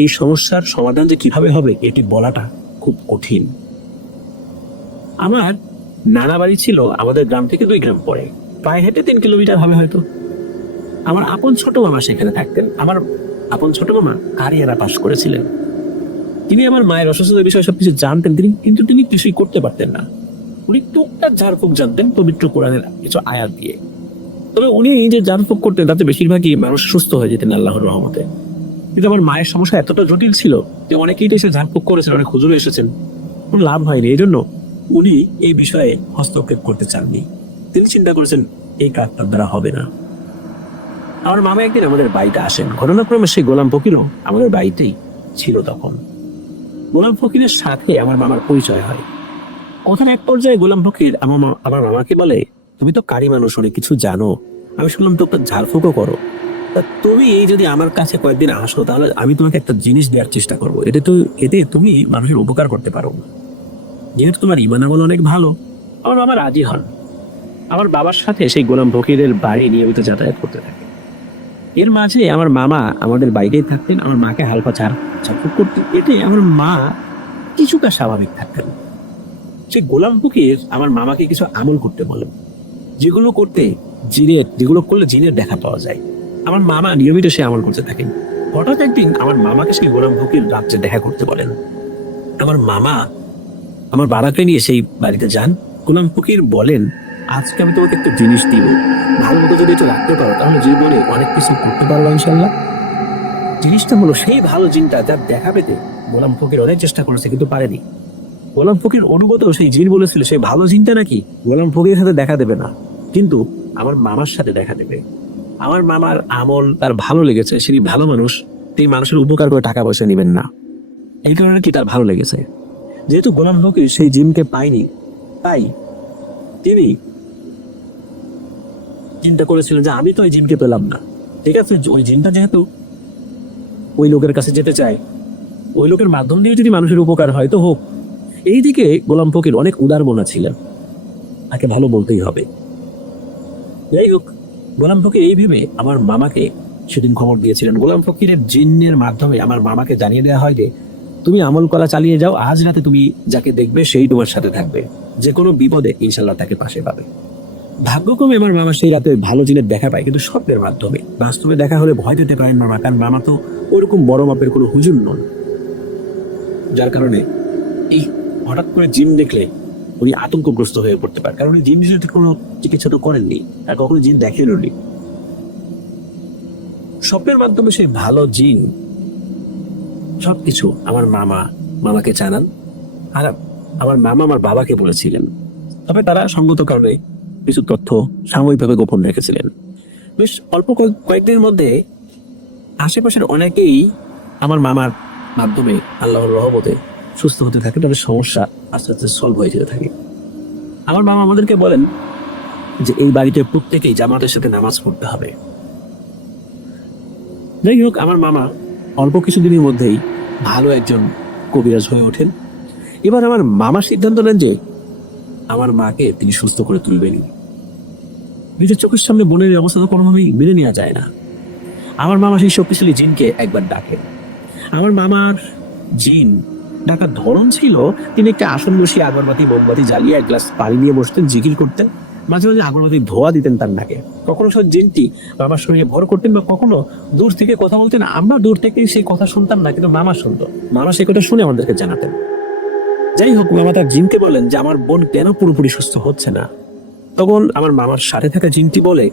এই সমস্যার সমাধান যে কিভাবে হবে এটি বলাটা খুব কঠিন। আমার নানা বাড়ি ছিল আমাদের গ্রাম থেকে 2 গ্রাম পরে, পায়ে হেঁটে 3 কিলোমিটার হবে হয়তো। আমার আপন ছোট মামা সেখানে থাকতেন। আমার আপন ছোট মামা কারিয়ারা পাশ করেছিলেন। তিনি আমার মায়ের অসুস্থতার বিষয়ে সবকিছু জানতেন, কিন্তু তিনি কিছুই করতে পারতেন না। উনি টুকটাক ঝাড়ফুঁক জানতেন পবিত্র কোরআনের কিছু আয়াত দিয়ে। তবে উনি যে ঝাড়ফুঁক করতেন তাতে বেশিরভাগই মানুষ সুস্থ হয়ে যেতেন আল্লাহর রহমতে। কিন্তু আমার মায়ের সমস্যা এতটা জটিল ছিল যে অনেকেই তো এসে ঝাড়ফুঁক করেছেন, অনেক হুজুর এসেছেন, কোনো লাভ হয়নি। এই জন্য উনি এই বিষয়ে হস্তক্ষেপ করতে চাননি। তিনি চিন্তা করেছেন এই কাজটার দ্বারা হবে না। আমার মামা একদিন আমাদের বাড়িতে আসেন। ঘটনাক্রমে সেই গোলাম ফকিরও আমাদের বাড়িতেই ছিল তখন। গোলাম ফকিরের সাথে আমার মামার পরিচয় হয়। ওখানে এক পর্যায়ে গোলাম ফকির আমার মামাকে বলে, তুমি তো কারি মানুষ, অনেক কিছু জানো, আমি শুনলাম তো একটা ঝাড়ফুঁকও করো, তা তুমি এই যদি আমার কাছে কয়েকদিন আসো তাহলে আমি তোমাকে একটা জিনিস দেওয়ার চেষ্টা করবো, এতে তুমি মানুষের উপকার করতে পারো, যেহেতু তোমার ইমান আমল অনেক ভালো। আমার মামা রাজি হন। আমার বাবার সাথে সেই গোলাম ফকিরের বাড়ি নিয়মিত যাতায়াত করতে থাকে। এর মাঝে আমার মামা আমাদের বাইরেই থাকতেন, আমার মাকে হালকা ঝাড়ফুঁক করতেন। এতে আমার মা কিছুটা স্বাভাবিক থাকতেন। সেই গোলাম ফকির আমার মামাকে কিছু আমল করতে বলেন, যেগুলো করলে জিনের দেখা পাওয়া যায়। আমার মামা নিয়মিত সে আমল করতে থাকেন। হঠাৎ একদিন আমার মামাকে সেই গোলাম ফকির রাত্রে দেখা করতে বলেন। আমার মামা আমার বাবাকে নিয়ে সেই বাড়িতে যান। গোলাম ফকির বলেন, আজকে আমি তোমাকে একটা জিনিস দিব, ভালো মতো যদি এটা রাখতে পারো তাহলে জীবনে অনেক কিছু করতে পারবো ইনশাল্লাহ। জিনিসটা হলো সেই ভালো জিনটা যার দেখা পেতে গোলাম ফকির অনেক চেষ্টা করেছে কিন্তু পারেনি। গোলাম ফকির অনুগত সেই জিন বলেছিল সেই ভালো জিনটা নাকি গোলাম ফকিরের সাথে দেখা দেবে না, কিন্তু আমার মামার সাথে দেখা দেবে। আমার মামার আমল তার ভালো লেগেছে, সেই ভালো মানুষ, তিনি মানুষের উপকার করে টাকা পয়সা নেবেন না, এই কারণে কি তার ভালো লেগেছে। যেহেতু গোলাম ফকির সেই জিনকে পায়নি, তাই তিনি চিন্তা করেছিলেন যে আমি তো ওই জিনকে পেলাম না, ঠিক আছে, ওই জিনটা যেহেতু ওই লোকের কাছে যেতে চায়, ওই লোকের মাধ্যম দিয়ে যদি মানুষের উপকার হয় তো হোক। এইদিকে গোলাম ফকির অনেক উদার মনা ছিলেন, তাকে ভালো বলতেই হবে। যাই হোক, গোলাম ফকির এই ভেবে আমার মামাকে সেদিন খবর দিয়েছিলেন। গোলাম ফকিরের জিনের মাধ্যমে আমার মামাকে জানিয়ে দেওয়া হয় যে তুমি আমল করা চালিয়ে যাও, আজ রাতে তুমি যাকে দেখবে সেই তোমার সাথে থাকবে, যে কোনো বিপদে ইনশাল্লাহ তাকে পাশে পাবে। ভাগ্যক্রমে আমার মামা সেই রাতে ভালো জিনের দেখা পায়, কিন্তু স্বপ্নের মাধ্যমে। বাস্তবে দেখা হলে ভয় পেতে পারেন মামা, কারণ মামা তো ওরকম বড় মাপের কোনো হুজুর নন, যার কারণে এই হঠাৎ করে জিন দেখলে উনি আতঙ্কগ্রস্ত হয়ে পড়তে পারে, কারণ উনি জিন বিষয়টি কোনো চিকিৎসা তো করেননি আর কখনো জিন দেখেননি। স্বপ্নের মাধ্যমে সেই ভালো জিন সবকিছু আমার মামাকে জানান, আর আমার মামা আমার বাবাকে বলেছিলেন। তবে তারা সঙ্গত কারণে কিছু তথ্য সাময়িকভাবে গোপন রেখেছিলেন। বেশ অল্প কয়েকদিনের মধ্যে আশেপাশের অনেকেই আমার মামার মাধ্যমে আল্লাহর রহমতে সুস্থ হতে থাকে, তাদের সমস্যা আস্তে আস্তে সলভ হয়ে যেতে থাকে। আমার মামা আমাদেরকে বলেন যে এই বাড়িতে প্রত্যেকেই জামাতের সাথে নামাজ পড়তে হবে। যাই হোক, আমার মামা অল্প কিছুদিনের মধ্যেই ভালো একজন কবিরাজ হয়ে ওঠেন। এবার আমার মামা সিদ্ধান্ত নেন যে আমার মাকে তিনি সুস্থ করে তুলবেনই। নিজের চোখের সামনে বোনের অবস্থা তো কোনোভাবেই মেনে নেওয়া যায় না। আমার মামা সেই শক্তিশালী জিনকে একবার ডাকেন। আমার মামার জিন ডাকার ধরন ছিল, তিনি একটা আসন বসিয়ে আগরবাতি মোমবাতি জ্বালিয়ে এক গ্লাস পানি নিয়ে বসতেন, জিকির করতেন, মাঝে মাঝে আগরবাতির ধোয়া দিতেন তার নাকে। কখনো সব জিনটি মামার শরীরে ভর করতেন বা কখনো দূর থেকে কথা বলতেন। আমরা দূর থেকে সেই কথা শুনতাম না, কিন্তু মামা শুনতো। মামা সেই কথা শুনে আমাদেরকে জানাতেন। যাই হোক, মামা তার জিনকে বলেন যে আমার বোন কেন পুরোপুরি সুস্থ হচ্ছে না। তখন আমার মামার সাথে থাকা জিনটি বলে,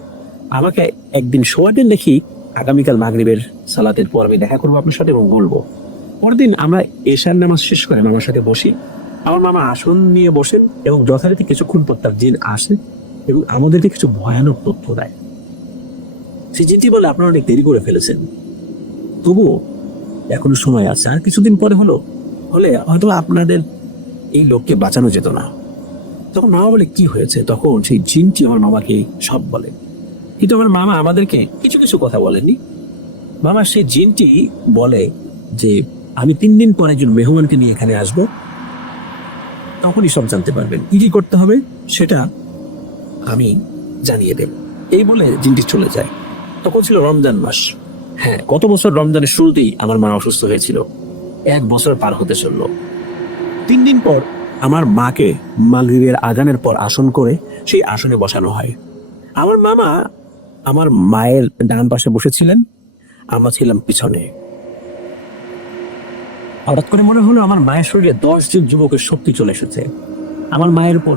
আমাকে একদিন শোয়াতেন দেখি আগামীকাল মাগরিবের সালাতের পর আমি দেখা করবো আপনার সাথে এবং বলবো। পরদিন আমরা এশার নামাজ শেষ করে মামার সাথে বসি। আমার মামা আসন নিয়ে বসেন এবং যথারীতি কিছুক্ষণ পর তার জিন আসে এবং আমাদেরকে কিছু ভয়ানক তথ্য দেয়। সেই জিনটি বলে, আপনারা অনেক দেরি করে ফেলেছেন, তবুও এখনো সময় আছে, আর কিছুদিন পরে হলে হয়তো আপনাদের এই লোককে বাঁচানো যেত না। তখন মামা বলে, কি হয়েছে? তখন সেই জিনটি আমার মামাকে সব বলে, কিন্তু আমার মামা আমাদেরকে কিছু কিছু কথা বলেননি। মামা সেই জিনটি বলে যে আমি 3 দিন পর একজন মেহমানকে নিয়ে এখানে আসব, তখনই সব জানতে পারবেন। কি কি করতে হবে সেটা আমি জানিয়ে দেব। এই বলে জিনটি চলে যায়। তখন ছিল রমজান মাস। হ্যাঁ, গত বছর রমজানের শুরুতেই আমার মা অসুস্থ হয়েছিল। 1 বছর পার হতে চলল। 3 দিন পর আমার মাকে মাগরিবের আজানের পর আসন করে সেই আসনে বসানো হয়। আমার মামা আমার মায়ের ডান পাশে বসেছিলেন, আমরা ছিলাম পিছনে। হঠাৎ করে মনে হলো আমার মায়ের শরীরে 10 জন যুবকের শক্তি চলে এসেছে। আমার মায়ের উপর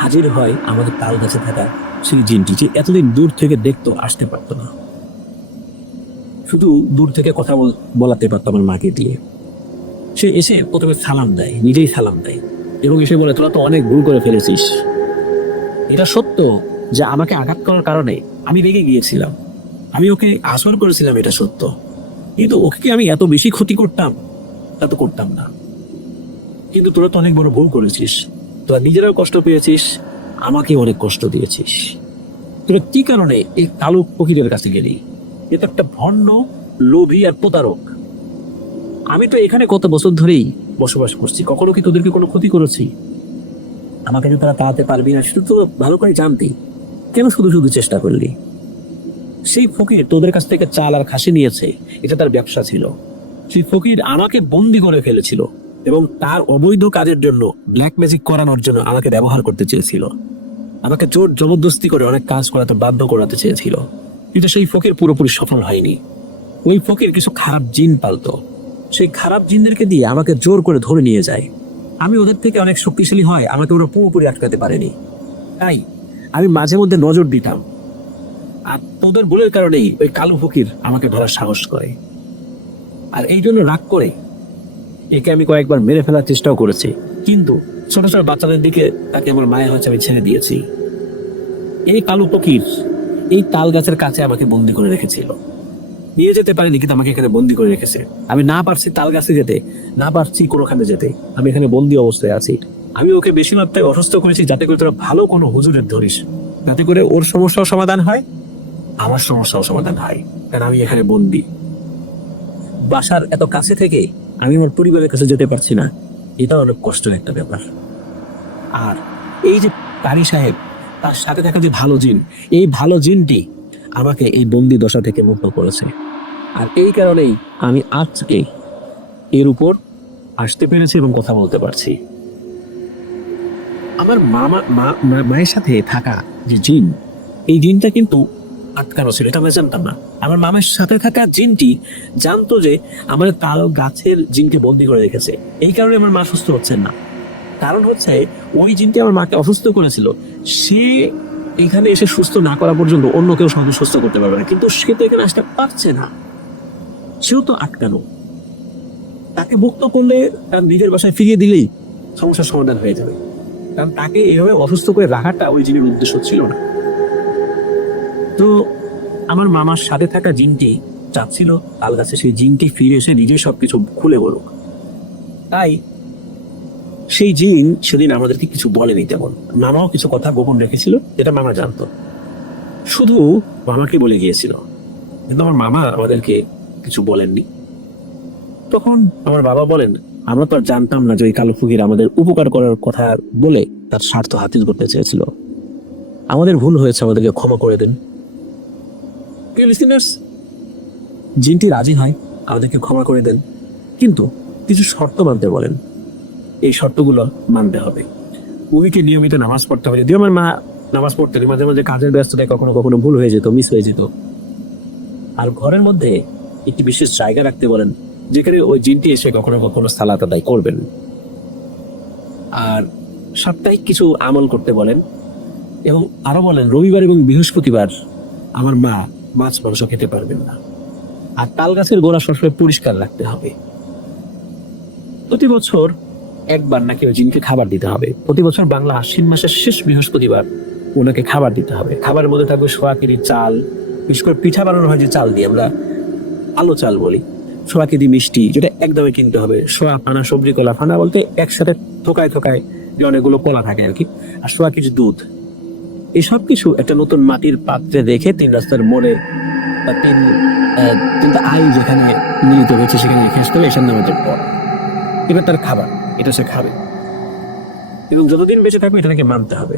হাজির হয় আমাদের তাল গাছে থাকা সেই জিনটি, যে এতদিন দূর থেকে দেখতো, আসতে পারতো না, শুধু দূর থেকে কথা বলাতে পারতো আমার মাকে দিয়ে। সে এসে প্রথমে সালাম দেয়, নিজেই সালাম দেয় এবং এসে বলে, তোরা তো অনেক ভুল করে ফেলেছিস। এটা সত্য যে আমাকে আঘাত করার কারণে আমি রেগে গিয়েছিলাম, আমি ওকে আসর করেছিলাম, এটা সত্য। কিন্তু ওকে কি আমি এত বেশি ক্ষতি করতাম? তা তো করতাম না। কিন্তু তোরা তো অনেক বড় ভুল করেছিস, তোরা নিজেরাও কষ্ট পেয়েছিস, আমাকে অনেক কষ্ট দিয়েছিস। তোরা কি কারণে এই কালো ফকিরের কাছে গেলি? এ তো একটা ভণ্ড, লোভী আর প্রতারক। আমি তো এখানে কত বছর ধরেই বসবাস করছি, কখনো কি তোদেরকে কোনো ক্ষতি করেছি? আমাকে যে তারা তাড়াতে পারবি না সেটা তো ভালো করে জানতি, কেন শুধু শুধু চেষ্টা করলি? সেই ফকির তোদের কাছ থেকে চাল আর খাসি নিয়েছে, এটা তার ব্যবসা ছিল। সেই ফকির আমাকে বন্দি করে ফেলেছিল এবং তার অবৈধ কাজের জন্য, ব্ল্যাক ম্যাজিক করানোর জন্য আমাকে ব্যবহার করতে চেয়েছিল। আমাকে জোর জবরদস্তি করে অনেক কাজ করাতে বাধ্য করাতে চেয়েছিল। কিন্তু সেই ফকির পুরোপুরি সফল হয়নি। ওই ফকির কিছু খারাপ জিন পালতো, সেই খারাপ জিনদেরকে দিয়ে আমাকে জোর করে ধরে নিয়ে যায়। আমি ওদের থেকে অনেক শক্তিশালী হয়, আমাকে ওরা পুরোপুরি আটকাতে পারেনি। তাই আমি মাঝে মধ্যে নজর দিতাম, আর তোদের ভুলের কারণেই ওই কালো ফকির আমাকে ধরার সাহস করে। আর এই জন্য রাগ করে একে আমি কয়েকবার মেরে ফেলার চেষ্টাও করেছি, কিন্তু ছোট ছোট বাচ্চাদের দিকে তাকে আমার মায়া হয়েছে, আমি ছেড়ে দিয়েছি। এই কালো ফকির এই তাল গাছের কাছে আমাকে বন্দি করে রেখেছিল, নিয়ে যেতে পারিনি, কিন্তু আমাকে এখানে বন্দি করে রেখেছে। আমি না পারছি তাল গাছে যেতে, না পারছি কোনোখানে যেতে, আমি এখানে বন্দি অবস্থায় আছি। আমি ওকে বেশি মাত্রায় অসুস্থ করেছি যাতে করে তোরা ভালো কোনো হুজুরের ধরিস, যাতে করে ওর সমস্যাও সমাধান হয়, আমার সমস্যাও সমাধান হয়, কারণ আমি এখানে বন্দি। বাসার এত কাছে থেকে আমি আমার পরিবারের কাছে যেতে পারছি না, এটা অনেক কষ্টের একটা ব্যাপার। আর এই যে কারি সাহেব, তার সাথে থাকা যে ভালো জিন, এই ভালো জিনটি আমাকে এই বন্দি দশা থেকে মুক্ত করেছে। আর এই কারণেই আমি আজকে এর উপর আসতে পেরেছি এবং কথা বলতে পারছি। আমার মায়ের সাথে থাকা যে জিন, এই জিনটা কিন্তু আটকানো ছিল, এটা আমরা জানতাম না। আমার মামের সাথে থাকা জিনটি জানতো যে আমাদের তাল গাছের জিনকে বন্দি করে রেখেছে, এই কারণে আমার মা সুস্থ হচ্ছেন না। কারণ হচ্ছে ওই জিনটি আমার মাকে অসুস্থ করেছিল, সে এখানে এসে সুস্থ না করা পর্যন্ত অন্য কেউ সহজে সুস্থ করতে পারবে না। কিন্তু সে তো এখানে আসতে পারছে না, সেও তো আটকানো। তাকে মুক্ত করলে তার নিজের বাসায় ফিরিয়ে দিলেই সমস্যার সমাধান হয়ে যাবে, কারণ তাকে এইভাবে অসুস্থ করে রাখাটা ওই জিনের উদ্দেশ্য ছিল না। তো আমার মামার সাথে থাকা জিনটি চাচ্ছিল তাল গাছে সেই জিনটি ফিরে এসে নিজেই সবকিছু খুলে বলুক। তাই সেই জিন সেদিন আমাদেরকে কিছু বলেনি, তেমন মামাও কিছু কথা গোপন রেখেছিল, যেটা মামা জানতো, শুধু মামাকে বলে গিয়েছিল, কিন্তু আমার মামা আমাদেরকে কিছু বলেননি। তখন আমার বাবা বলেন, আমরা তো আর জানতাম না যে ওই কালো ফকির আমাদের উপকার করার কথা বলে তার স্বার্থ হাসিল করতে চেয়েছিল। আমাদের ভুল হয়েছে, আমাদেরকে ক্ষমা করে দেন। লিসেনার্স, জিনটি রাজি হয়, আমাদেরকে ক্ষমা করে দেন, কিন্তু কিছু শর্ত মানতে বলেন। এই শর্তগুলো মানতে হবে। উইকে নিয়মিত নামাজ পড়তে হবে। যদিও আমার মা নামাজ পড়তেন, মাঝে মাঝে কাজের ব্যস্ততায় কখনো কখনো ভুল হয়ে যেত, মিস হয়ে যেত। আর ঘরের মধ্যে একটি বিশেষ জায়গা রাখতে বলেন, যেখানে ওই জিনটি এসে কখনো কখনো সালাত আদায় করবেন। আর সাপ্তাহিক কিছু আমল করতে বলেন, এবং আরো বলেন রবিবার এবং বৃহস্পতিবার আমার মা মাছ মাংস খেতে পারবেন না। আর তাল গাছের গোড়া সবসময় পরিষ্কার রাখতে হবে। প্রতি বছর একবার নাকি ওই জিনকে খাবার দিতে হবে। প্রতি বছর বাংলা আশ্বিন মাসের শেষ বৃহস্পতিবার ওনাকে খাবার দিতে হবে। খাবারের মধ্যে থাকবে সোয়া কেজি চাল, বিশেষ করে পিঠা বানানো হয় যে চাল দিয়ে, আমরা আলো চাল বলি, সোয়া কেজি মিষ্টি, যেটা একদমে কিনতে হবে, সোয়া ফানা সবজি, কলা ফানা বলতে একসাথে থোকায় থোকায় যে অনেকগুলো কলা থাকে আর কি, আর সোয়া কেজি দুধ। এই সব কিছু একটা নতুন মাটির পাত্রে রেখে 3 রাস্তার মোড়ে বা তিনটা আই যেখানে মিলিত হয়েছে সেখানে রেখে আসতে হবে এশার নামাজের পর। এবার তার খাবার, এটা সে খাবে এবং যতদিন বেঁচে থাকবে এটাকে মানতে হবে।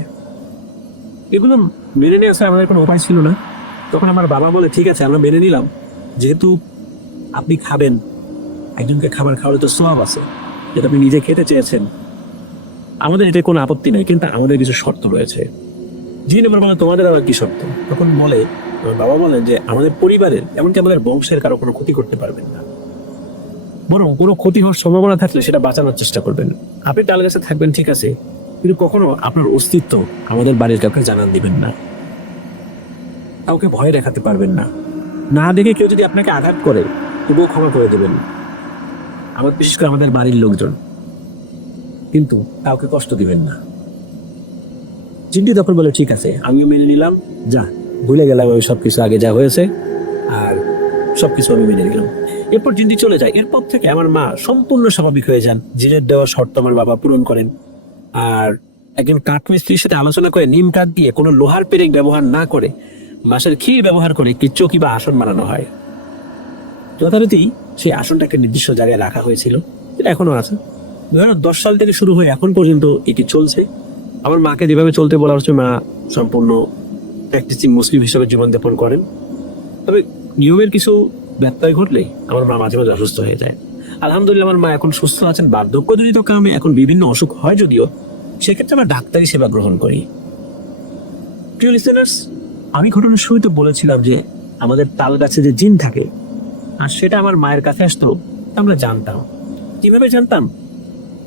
এগুলো মেনে নিয়ে আসা আমাদের কোনো উপায় ছিল না। তখন আমার বাবা বলে, ঠিক আছে আমরা মেনে নিলাম, যেহেতু আপনি খাবেন, একজনকে খাবার খাওয়ালে তো সওয়াব আছে, যেটা আপনি নিজে খেতে চেয়েছেন, আমাদের এতে কোনো আপত্তি নাই, কিন্তু আমাদের কিছু শর্ত রয়েছে। জিন এবার বলে, তোমাদের আবার কি শর্ত? তখন বলে, আমার বাবা বলেন যে আমাদের পরিবারের, এমনকি আমাদের বংশের কারো কোনো ক্ষতি করতে পারবেন না, বরং কোনো ক্ষতি হওয়ার সম্ভাবনা থাকলে সেটা বাঁচানোর চেষ্টা করবেন। আপনি তাল গাছে থাকবেন ঠিক আছে, কিন্তু কখনো আপনার অস্তিত্ব আমাদের বাড়ির কাউকে জানান দিবেন না, কাউকে ভয় দেখাতে পারবেন না, না দেখে কেউ যদি আপনাকে আঘাত করে তবুও ক্ষমা করে দেবেন, বিশেষ করে আমাদের বাড়ির লোকজন, কিন্তু কাউকে কষ্ট দিবেন না। জিনটি তখন বলে, ঠিক আছে আমিও মেনে নিলাম, যা ভুলে গেলাম আমি সবকিছু আগে যা হয়েছে, আর সবকিছু আমি মেনে নিলাম। এরপর জিনটি চলে যায়। এরপর থেকে আমার মা সম্পূর্ণ স্বাভাবিক হয়ে যান। জিনের দেওয়া শর্ত আমার বাবা পূরণ করেন, আর একজন কাঠমিস্ত্রির সাথে আলোচনা করে নিম কাঠ দিয়ে কোনো লোহার পেরেক ব্যবহার না করে বাঁশের খিল ব্যবহার করে একটি চৌকি বা আসন বানানো হয়। যথারীতি সেই আসনটাকে নির্দিষ্ট জায়গায় রাখা হয়েছিল, এটা এখনো আছে। 2010 সাল থেকে শুরু হয়ে এখন পর্যন্ত এটি চলছে। আমার মাকে যেভাবে চলতে বলা হচ্ছে, মা সম্পূর্ণ প্র্যাকটিসিং মুসলিম হিসেবে জীবনযাপন করেন। তবে নিয়মের কিছু ব্যত্যয় ঘটলেই আমার মা মাঝে মাঝে অসুস্থ হয়ে যায়। আলহামদুলিল্লাহ আমার মা এখন সুস্থ আছেন। বার্ধক্যজনিত কারণে এখন বিভিন্ন অসুখ হয় যদিও, সেক্ষেত্রে আমরা ডাক্তারি সেবা গ্রহণ করি। প্রিয় লিসেনার্স, আমি ঘটনার শুরুতে বলেছিলাম যে আমাদের তাল গাছে যে জিন থাকে, আর সেটা আমার মায়ের কাছে আসতো, আমরা জানতাম। কিভাবে জানতাম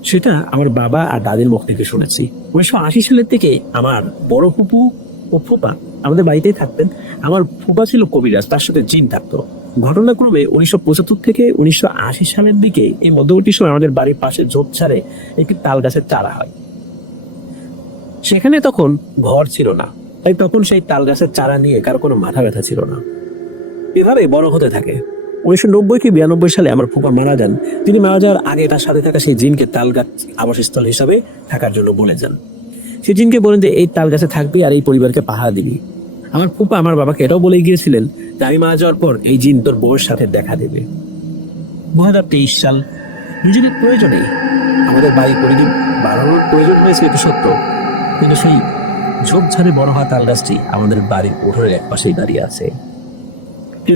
সেটা আমার বাবা আর দাদির মুখ থেকে শুনেছি। 1980 সালের থেকে আমার বড় ফুপু ও ফুপা আমাদের বাড়িতেই থাকতেন। আমার ফুপা ছিল কবিরাজ, তার সাথে জিন থাকতো। ঘটনাক্রমে 1975 থেকে 1980 সালের দিকে এই মধ্যবর্তী সময় আমাদের বাড়ির পাশে ঝোপঝাড়ে একটি তাল গাছের চারা হয়। সেখানে তখন ঘর ছিল না, তাই তখন সেই তাল গাছের চারা নিয়ে কারো কোনো মাথা ব্যথা ছিল না। এভাবে বড় হতে থাকে। 1990 কি 92 সালে আমার ফুপা মারা যান। তিনি মারা যাওয়ার আগে তার সাথে থাকা সেই জিনকে তাল গাছ আবাসস্থল হিসাবে থাকার জন্য বলে যান। সেই জিনকে বলেন যে এই তাল গাছে থাকবি আর এই পরিবারকে পাহারা দিবি। আমার ফুপা আমার বাবাকে এটাও বলে গিয়েছিলেন যে আমি মারা যাওয়ার পর এই জিন তোর বউয়ের সাথে দেখা দেবে। 2023 সাল, নিজেদের প্রয়োজনে আমাদের বাড়ি পরিধি বাড়ানোর প্রয়োজন হয়েছে, এটা সত্য, কিন্তু সেই ঝোপঝাড়ে বড় হওয়া তাল গাছটি আমাদের বাড়ির উঠোনের এক পাশেই দাঁড়িয়ে আছে।